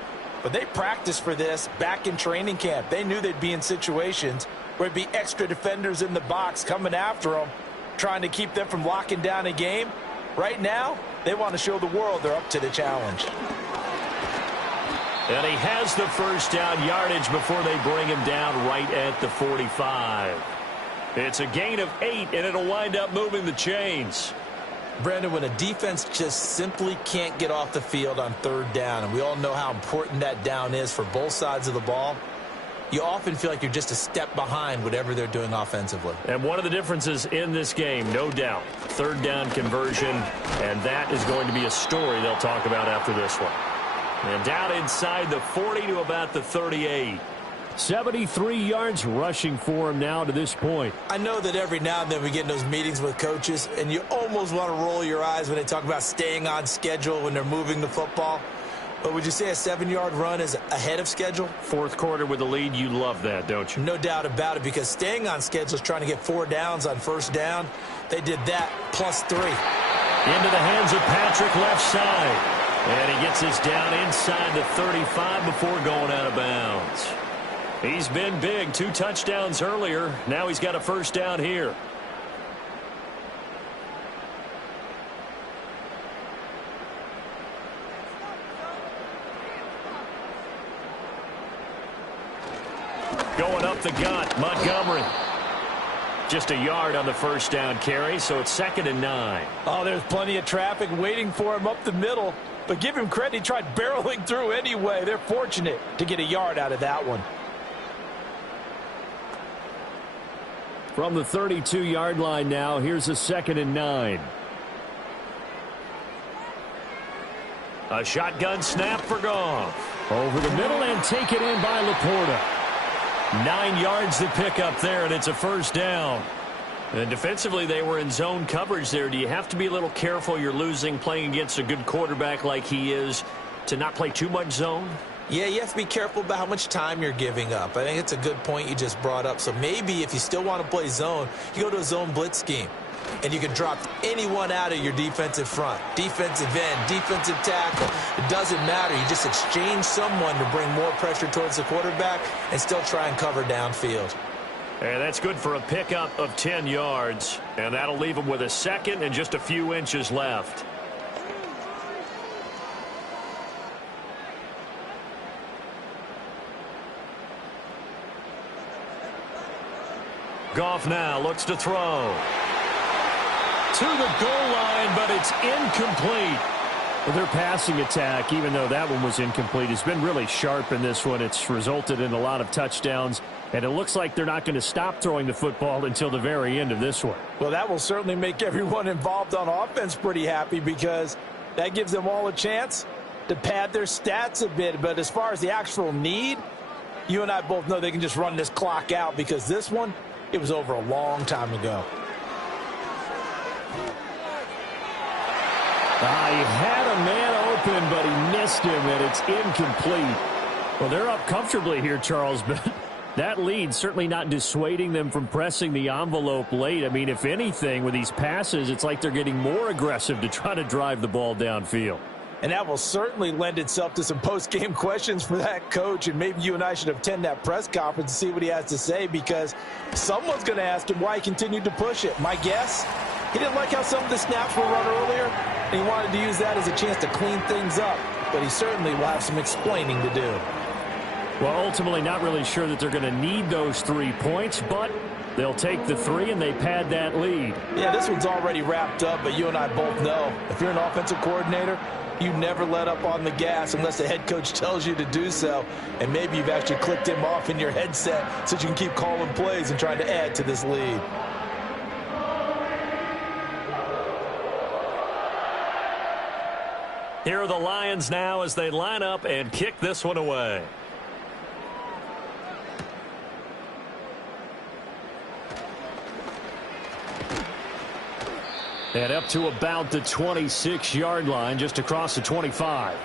but they practiced for this back in training camp. They knew they'd be in situations where it'd be extra defenders in the box coming after them, trying to keep them from locking down a game. Right now, they want to show the world they're up to the challenge. And he has the first down yardage before they bring him down right at the 45. It's a gain of 8, and it'll wind up moving the chains. Brandon, when a defense just simply can't get off the field on third down, and we all know how important that down is for both sides of the ball, you often feel like you're just a step behind whatever they're doing offensively. And one of the differences in this game, no doubt, third down conversion, and that is going to be a story they'll talk about after this one. And down inside the 40 to about the 38. 73 yards rushing for him now to this point. I know that every now and then we get in those meetings with coaches, and you almost want to roll your eyes when they talk about staying on schedule when they're moving the football. But would you say a 7-yard run is ahead of schedule? Fourth quarter with the lead, you love that, don't you? No doubt about it, because staying on schedule is trying to get 4 downs on first down. They did that plus 3. Into the hands of Patrick left side. And he gets this down inside the 35 before going out of bounds. He's been big. 2 touchdowns earlier. Now he's got a first down here. Going up the gut, Montgomery. Just a yard on the first down carry, so it's 2nd and 9. Oh, there's plenty of traffic waiting for him up the middle. But give him credit, he tried barreling through anyway. They're fortunate to get a yard out of that one. From the 32-yard line now, here's a 2nd and 9. A shotgun snap for Goff. Over the middle and taken in by Laporta. 9 yards to pick up there, and it's a first down. And defensively, they were in zone coverage there. Do you have to be a little careful? You're losing, playing against a good quarterback like he is, to not play too much zone? Yeah, you have to be careful about how much time you're giving up. I think it's a good point you just brought up. So maybe if you still want to play zone, you go to a zone blitz scheme. And you can drop anyone out of your defensive front. Defensive end, defensive tackle. It doesn't matter. You just exchange someone to bring more pressure towards the quarterback and still try and cover downfield. And that's good for a pickup of 10 yards. And that'll leave them with a second and just a few inches left. Goff now looks to throw. To the goal line, but it's incomplete. Well, their passing attack, even though that one was incomplete, has been really sharp in this one. It's resulted in a lot of touchdowns, and it looks like they're not going to stop throwing the football until the very end of this one. Well, that will certainly make everyone involved on offense pretty happy because that gives them all a chance to pad their stats a bit. But as far as the actual need, you and I both know they can just run this clock out because this one, it was over a long time ago. He had a man open, but he missed him, and it's incomplete. Well, they're up comfortably here, Charles, but that lead certainly not dissuading them from pressing the envelope late. I mean, if anything, with these passes, it's like they're getting more aggressive to try to drive the ball downfield. And that will certainly lend itself to some post-game questions for that coach, and maybe you and I should attend that press conference and see what he has to say because someone's going to ask him why he continued to push it. My guess, he didn't like how some of the snaps were run earlier, and he wanted to use that as a chance to clean things up. But he certainly will have some explaining to do. Well, ultimately not really sure that they're going to need those 3 points, but they'll take the 3 and they pad that lead. Yeah, this one's already wrapped up, but you and I both know if you're an offensive coordinator, you never let up on the gas unless the head coach tells you to do so. And maybe you've actually clicked him off in your headset so you can keep calling plays and trying to add to this lead. Here are the Lions now as they line up and kick this one away. And up to about the 26-yard line, just across the 25.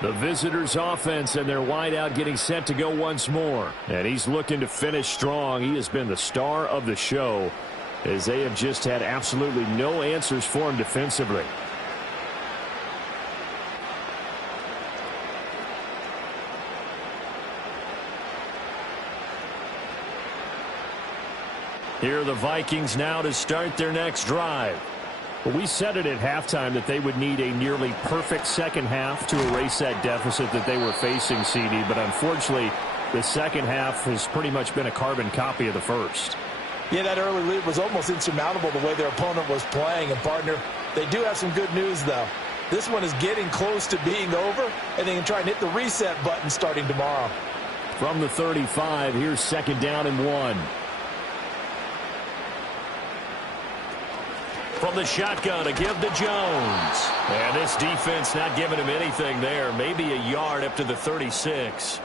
The visitors' offense and their wideout getting set to go once more. And he's looking to finish strong. He has been the star of the show as they have just had absolutely no answers for him defensively. Here are the Vikings now to start their next drive. Well, we said it at halftime that they would need a nearly perfect second half to erase that deficit that they were facing, CD. But unfortunately, the second half has pretty much been a carbon copy of the first. Yeah, that early lead was almost insurmountable the way their opponent was playing. And, partner, they do have some good news, though. This one is getting close to being over, and they can try and hit the reset button starting tomorrow. From the 35, here's second down and 1. From the shotgun, a give to Jones. And this defense not giving him anything there. Maybe a yard up to the 36.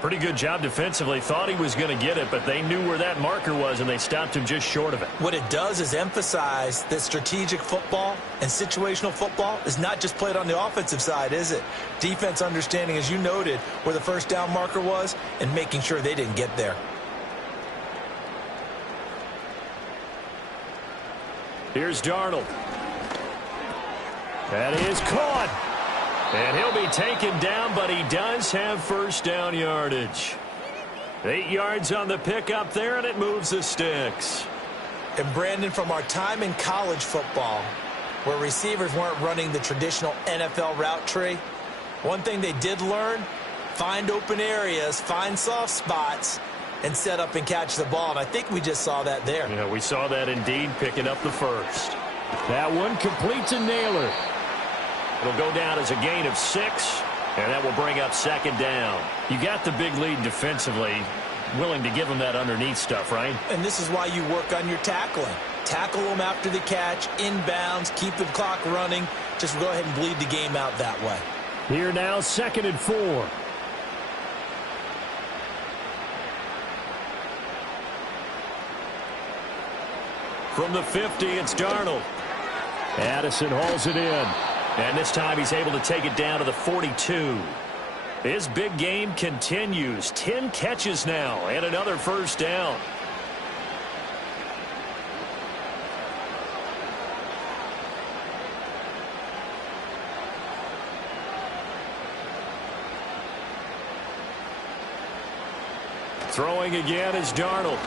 Pretty good job defensively. Thought he was going to get it, but they knew where that marker was, and they stopped him just short of it. What it does is emphasize that strategic football and situational football is not just played on the offensive side, is it? Defense understanding, as you noted, where the first down marker was and making sure they didn't get there. Here's Darnold. That is caught. And he'll be taken down, but he does have first down yardage. 8 yards on the pickup there, and it moves the sticks. And, Brandon, from our time in college football, where receivers weren't running the traditional NFL route tree, one thing they did learn, find open areas, find soft spots, and set up and catch the ball. And I think we just saw that there. Yeah, we saw that indeed, picking up the first. That one complete to Naylor. It'll go down as a gain of 6, and that will bring up second down. You got the big lead defensively, willing to give them that underneath stuff, right? And this is why you work on your tackling. Tackle them after the catch, inbounds, keep the clock running. Just go ahead and bleed the game out that way. Here now, second and 4. From the 50, it's Darnold. Addison hauls it in. And this time he's able to take it down to the 42. His big game continues. 10 catches now and another first down. Throwing again is Darnold.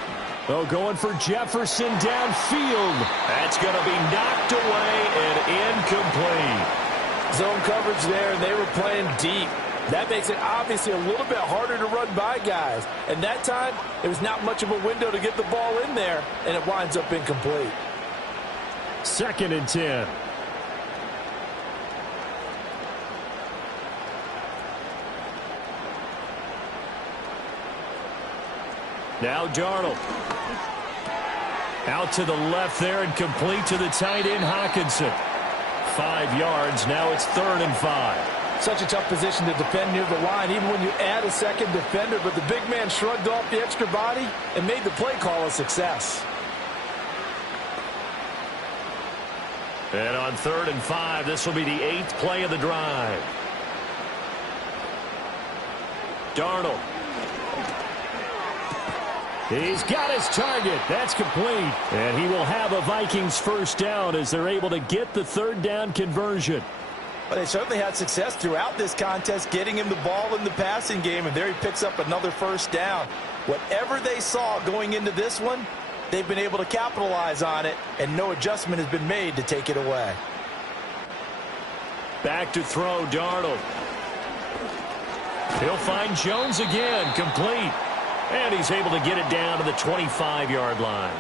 Oh, going for Jefferson downfield. That's going to be knocked away and incomplete. Zone coverage there, and they were playing deep. That makes it obviously a little bit harder to run by guys. And that time, there was not much of a window to get the ball in there, and it winds up incomplete. 2nd and 10. Now Darnold. Out to the left there and complete to the tight end Hockenson. 5 yards. Now it's 3rd and 5. Such a tough position to defend near the line, even when you add a second defender. But the big man shrugged off the extra body and made the play call a success. And on 3rd and 5, this will be the 8th play of the drive. Darnold. He's got his target. That's complete. And he will have a Vikings first down as they're able to get the 3rd down conversion. Well, they certainly had success throughout this contest getting him the ball in the passing game, and there he picks up another first down. Whatever they saw going into this one, they've been able to capitalize on it, and no adjustment has been made to take it away. Back to throw, Darnold. He'll find Jones again, complete. And he's able to get it down to the 25-yard line.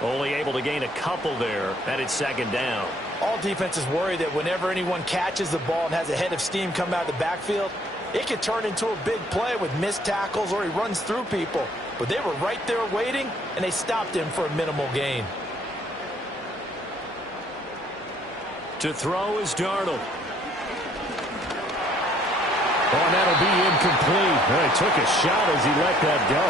Only able to gain a couple there, and it's 2nd down. All defenses worry that whenever anyone catches the ball and has a head of steam come out of the backfield, it could turn into a big play with missed tackles or he runs through people. But they were right there waiting, and they stopped him for a minimal gain. To throw is Darnold. Oh, and that'll be incomplete. Well, he took a shot as he let that go.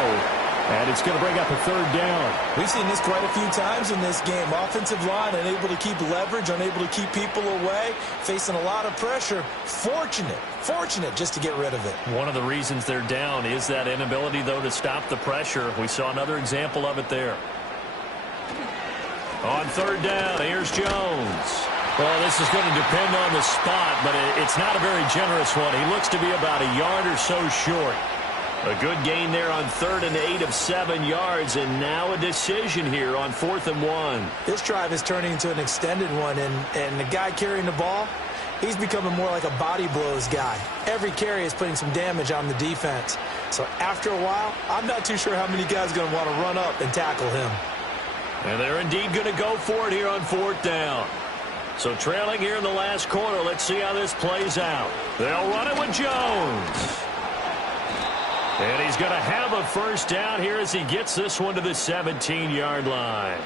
And it's going to bring up a 3rd down. We've seen this quite a few times in this game. Offensive line unable to keep leverage, unable to keep people away, facing a lot of pressure. Fortunate just to get rid of it. One of the reasons they're down is that inability, though, to stop the pressure. We saw another example of it there. On 3rd down, here's Jones. Well, this is going to depend on the spot, but it's not a very generous one. He looks to be about a yard or so short. A good gain there on 3rd and 8 of 7 yards, and now a decision here on 4th and 1. This drive is turning into an extended one, and the guy carrying the ball, he's becoming more like a body blows guy. Every carry is putting some damage on the defense. So after a while, I'm not too sure how many guys are going to want to run up and tackle him. And they're indeed going to go for it here on 4th down. So trailing here in the last quarter, let's see how this plays out. They'll run it with Jones. And he's going to have a first down here as he gets this one to the 17-yard line.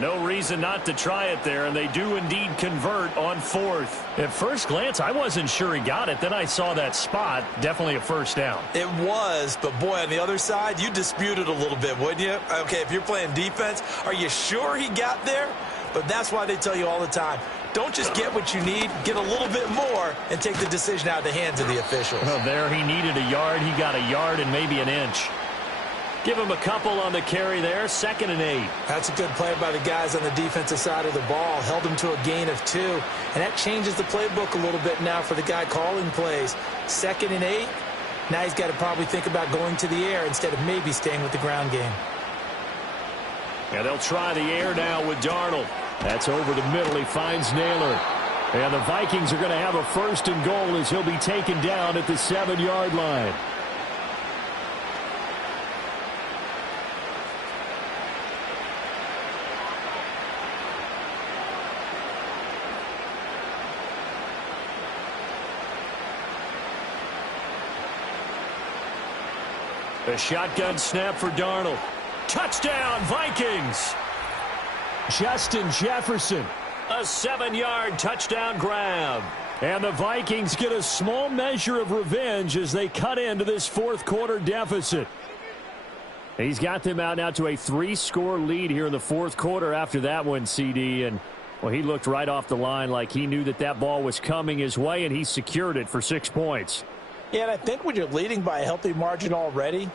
No reason not to try it there, and they do indeed convert on 4th. At first glance, I wasn't sure he got it. Then I saw that spot. Definitely a first down. It was, but boy, on the other side, you dispute it a little bit, wouldn't you? Okay, if you're playing defense, are you sure he got there? But that's why they tell you all the time, don't just get what you need, get a little bit more, and take the decision out of the hands of the officials. Well, there he needed a yard. He got a yard and maybe an inch. Give him a couple on the carry there, 2nd and 8. That's a good play by the guys on the defensive side of the ball. Held him to a gain of 2, and that changes the playbook a little bit now for the guy calling plays. 2nd and 8, now he's got to probably think about going to the air instead of maybe staying with the ground game. And they'll try the air now with Darnold. That's over the middle. He finds Naylor. And the Vikings are going to have a 1st and goal as he'll be taken down at the 7-yard line. A shotgun snap for Darnold. Touchdown, Vikings! Justin Jefferson. A 7-yard touchdown grab. And the Vikings get a small measure of revenge as they cut into this 4th quarter deficit. He's got them out now to a 3-score lead here in the 4th quarter after that one, CD. And, well, he looked right off the line like he knew that that ball was coming his way, and he secured it for 6 points. Yeah, and I think when you're leading by a healthy margin already,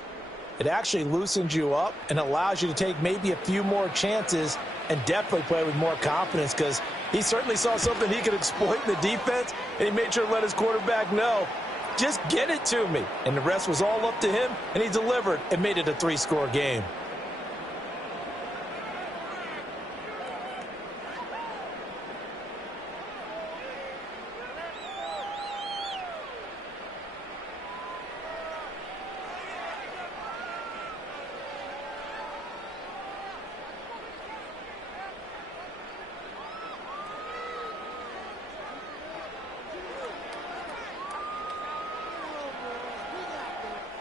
it actually loosens you up and allows you to take maybe a few more chances and definitely play with more confidence, because he certainly saw something he could exploit in the defense, and he made sure to let his quarterback know, just get it to me. And the rest was all up to him, and he delivered and made it a 3-score game.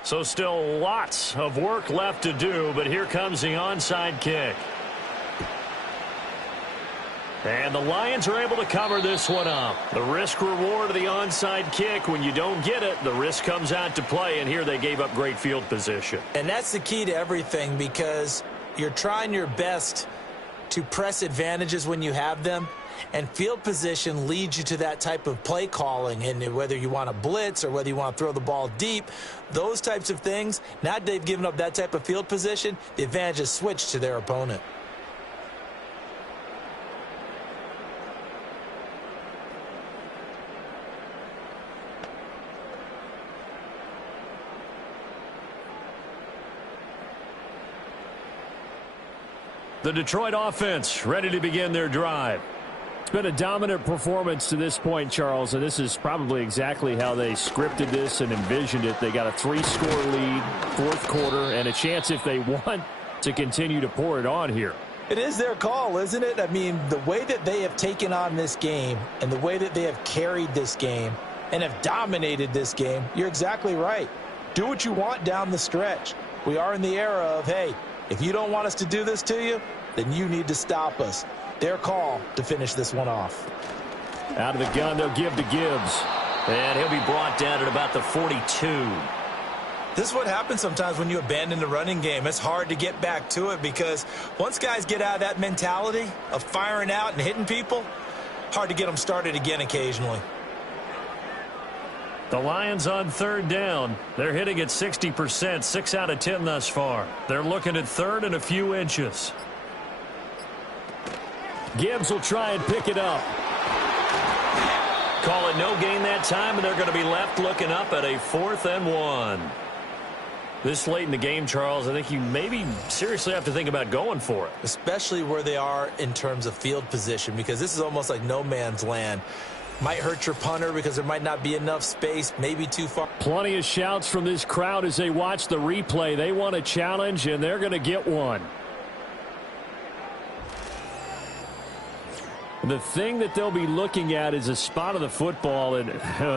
So still lots of work left to do, but here comes the onside kick. And the Lions are able to cover this one up. The risk reward of the onside kick, when you don't get it, the risk comes out to play, and here they gave up great field position. And that's the key to everything, because you're trying your best to press advantages when you have them, and field position leads you to that type of play calling. And whether you want to blitz or whether you want to throw the ball deep, those types of things, now that they've given up that type of field position, the advantage is switched to their opponent. The Detroit offense ready to begin their drive. It's been a dominant performance to this point, Charles, and this is probably exactly how they scripted this and envisioned it. They got a 3-score lead, fourth quarter, and a chance, if they want, to continue to pour it on here. It is their call, isn't it? I mean, the way that they have taken on this game and the way that they have carried this game and have dominated this game, you're exactly right. Do what you want down the stretch. We are in the era of, hey, if you don't want us to do this to you, then you need to stop us. Their call to finish this one off. Out of the gun, they'll give to Gibbs. And he'll be brought down at about the 42. This is what happens sometimes when you abandon the running game. It's hard to get back to it because once guys get out of that mentality of firing out and hitting people, hard to get them started again occasionally. The Lions on third down. They're hitting at 60%, 6 out of 10 thus far. They're looking at third and a few inches. Gibbs will try and pick it up. Call it no gain that time, and they're going to be left looking up at a 4th and 1. This late in the game, Charles, I think you maybe seriously have to think about going for it. Especially where they are in terms of field position, because this is almost like no man's land. Might hurt your punter because there might not be enough space, maybe too far. Plenty of shouts from this crowd as they watch the replay. They want a challenge, and they're going to get one. The thing that they'll be looking at is a spot of the football, and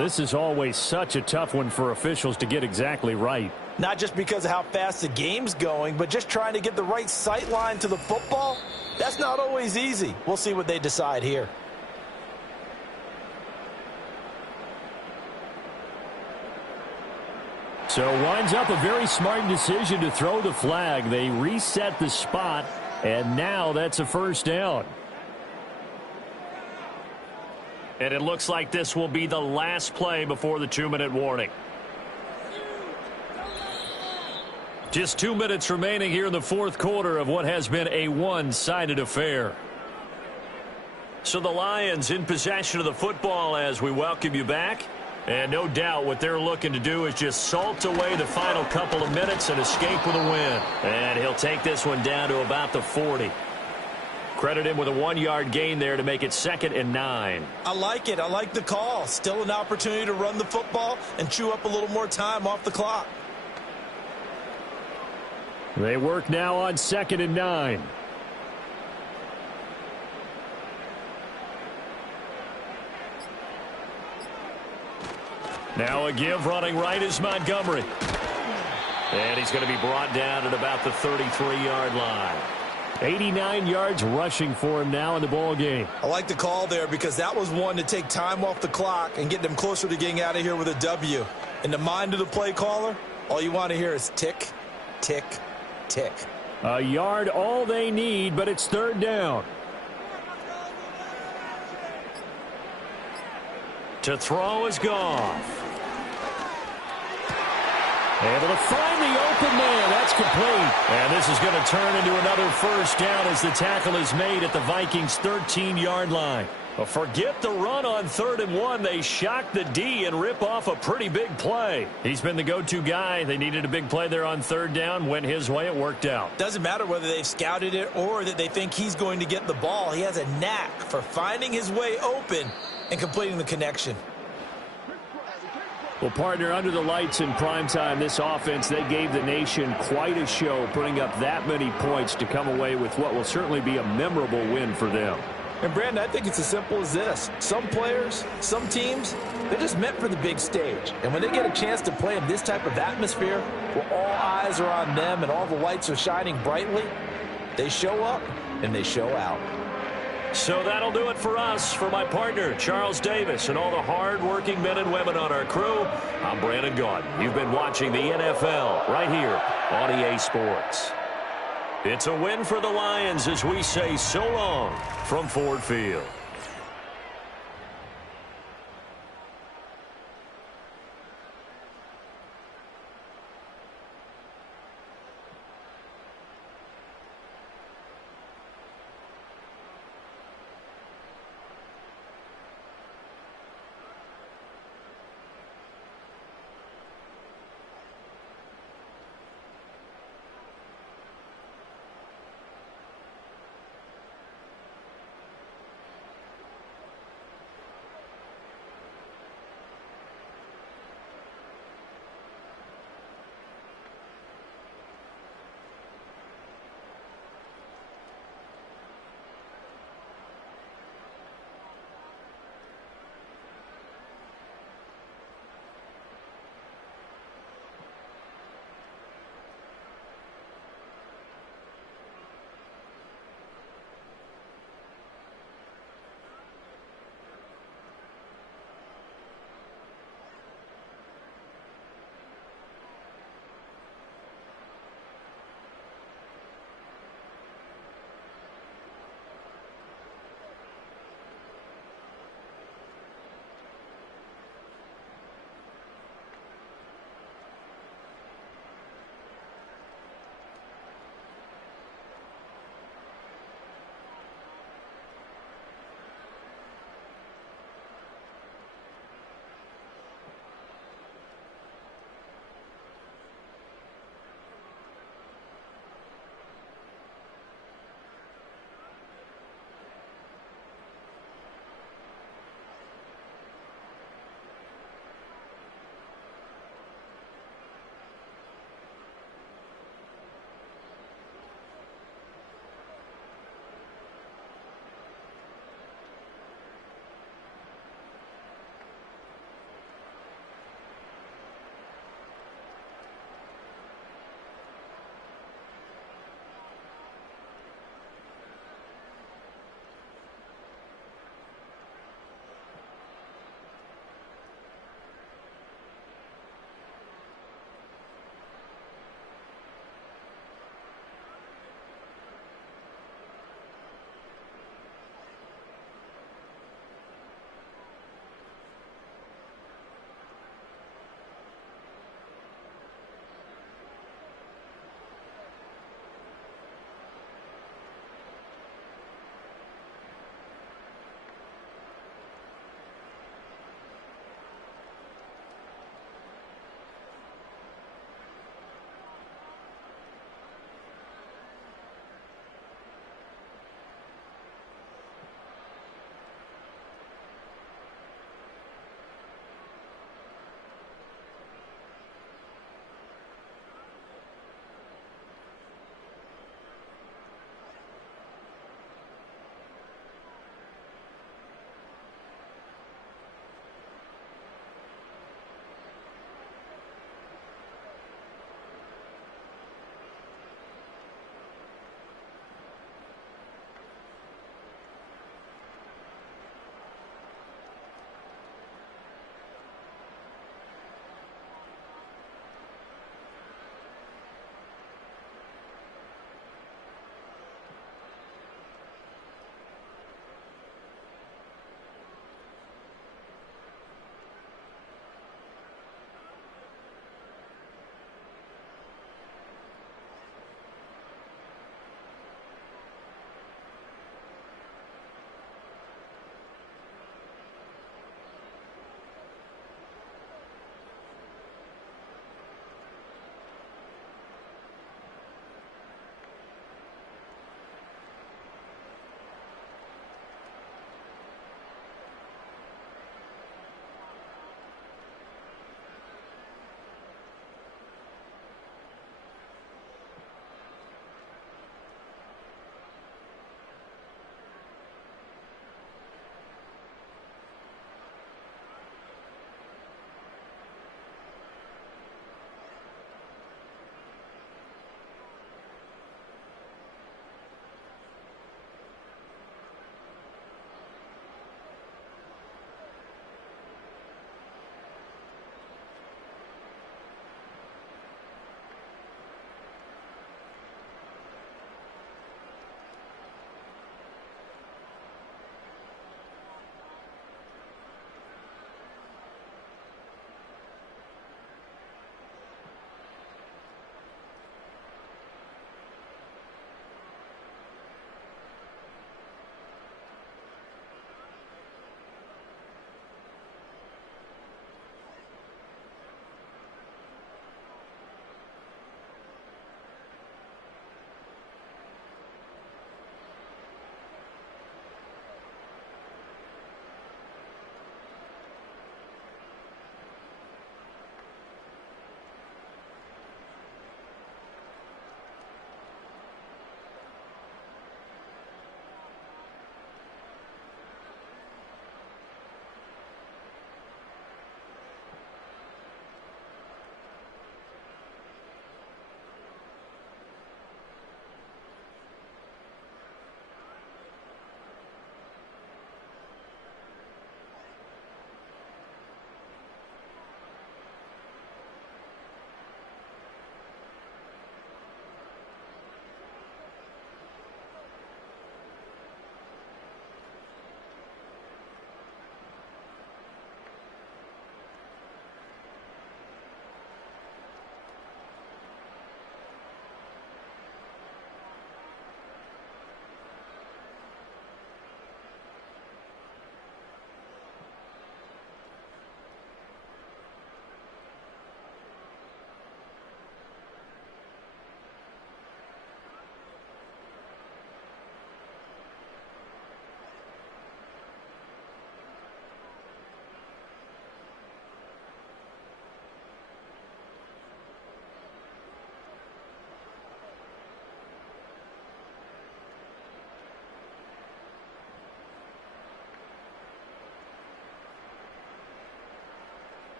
this is always such a tough one for officials to get exactly right. Not just because of how fast the game's going, but just trying to get the right sight line to the football. That's not always easy. We'll see what they decide here. So winds up a very smart decision to throw the flag. They reset the spot, and now that's a first down. And it looks like this will be the last play before the 2-minute warning. Just 2 minutes remaining here in the fourth quarter of what has been a one-sided affair. So the Lions in possession of the football as we welcome you back. And no doubt what they're looking to do is just salt away the final couple of minutes and escape with a win. And he'll take this one down to about the 40. Credit him with a 1-yard gain there to make it 2nd and 9. I like it. I like the call. Still an opportunity to run the football and chew up a little more time off the clock. They work now on 2nd and 9. Now a give running right is Montgomery. And he's going to be brought down at about the 33-yard line. 89 yards rushing for him now in the ball game. I like the call there because that was one to take time off the clock and get them closer to getting out of here with a W. In the mind of the play caller, all you want to hear is tick, tick, tick. A yard all they need, but it's third down. To throw is Goff. Able to find the open man. That's complete. And this is going to turn into another first down as the tackle is made at the Vikings' 13-yard line. Well, forget the run on 3rd and 1. They shock the D and rip off a pretty big play. He's been the go-to guy. They needed a big play there on 3rd down. Went his way. It worked out. Doesn't matter whether they've scouted it or that they think he's going to get the ball. He has a knack for finding his way open and completing the connection. Well, partner, under the lights in primetime, this offense, they gave the nation quite a show, putting up that many points to come away with what will certainly be a memorable win for them. And, Brandon, I think it's as simple as this. Some players, some teams, they're just meant for the big stage. And when they get a chance to play in this type of atmosphere where all eyes are on them and all the lights are shining brightly, they show up and they show out. So that'll do it for us. For my partner, Charles Davis, and all the hard-working men and women on our crew, I'm Brandon Gaudin. You've been watching the NFL right here on EA Sports. It's a win for the Lions as we say so long from Ford Field.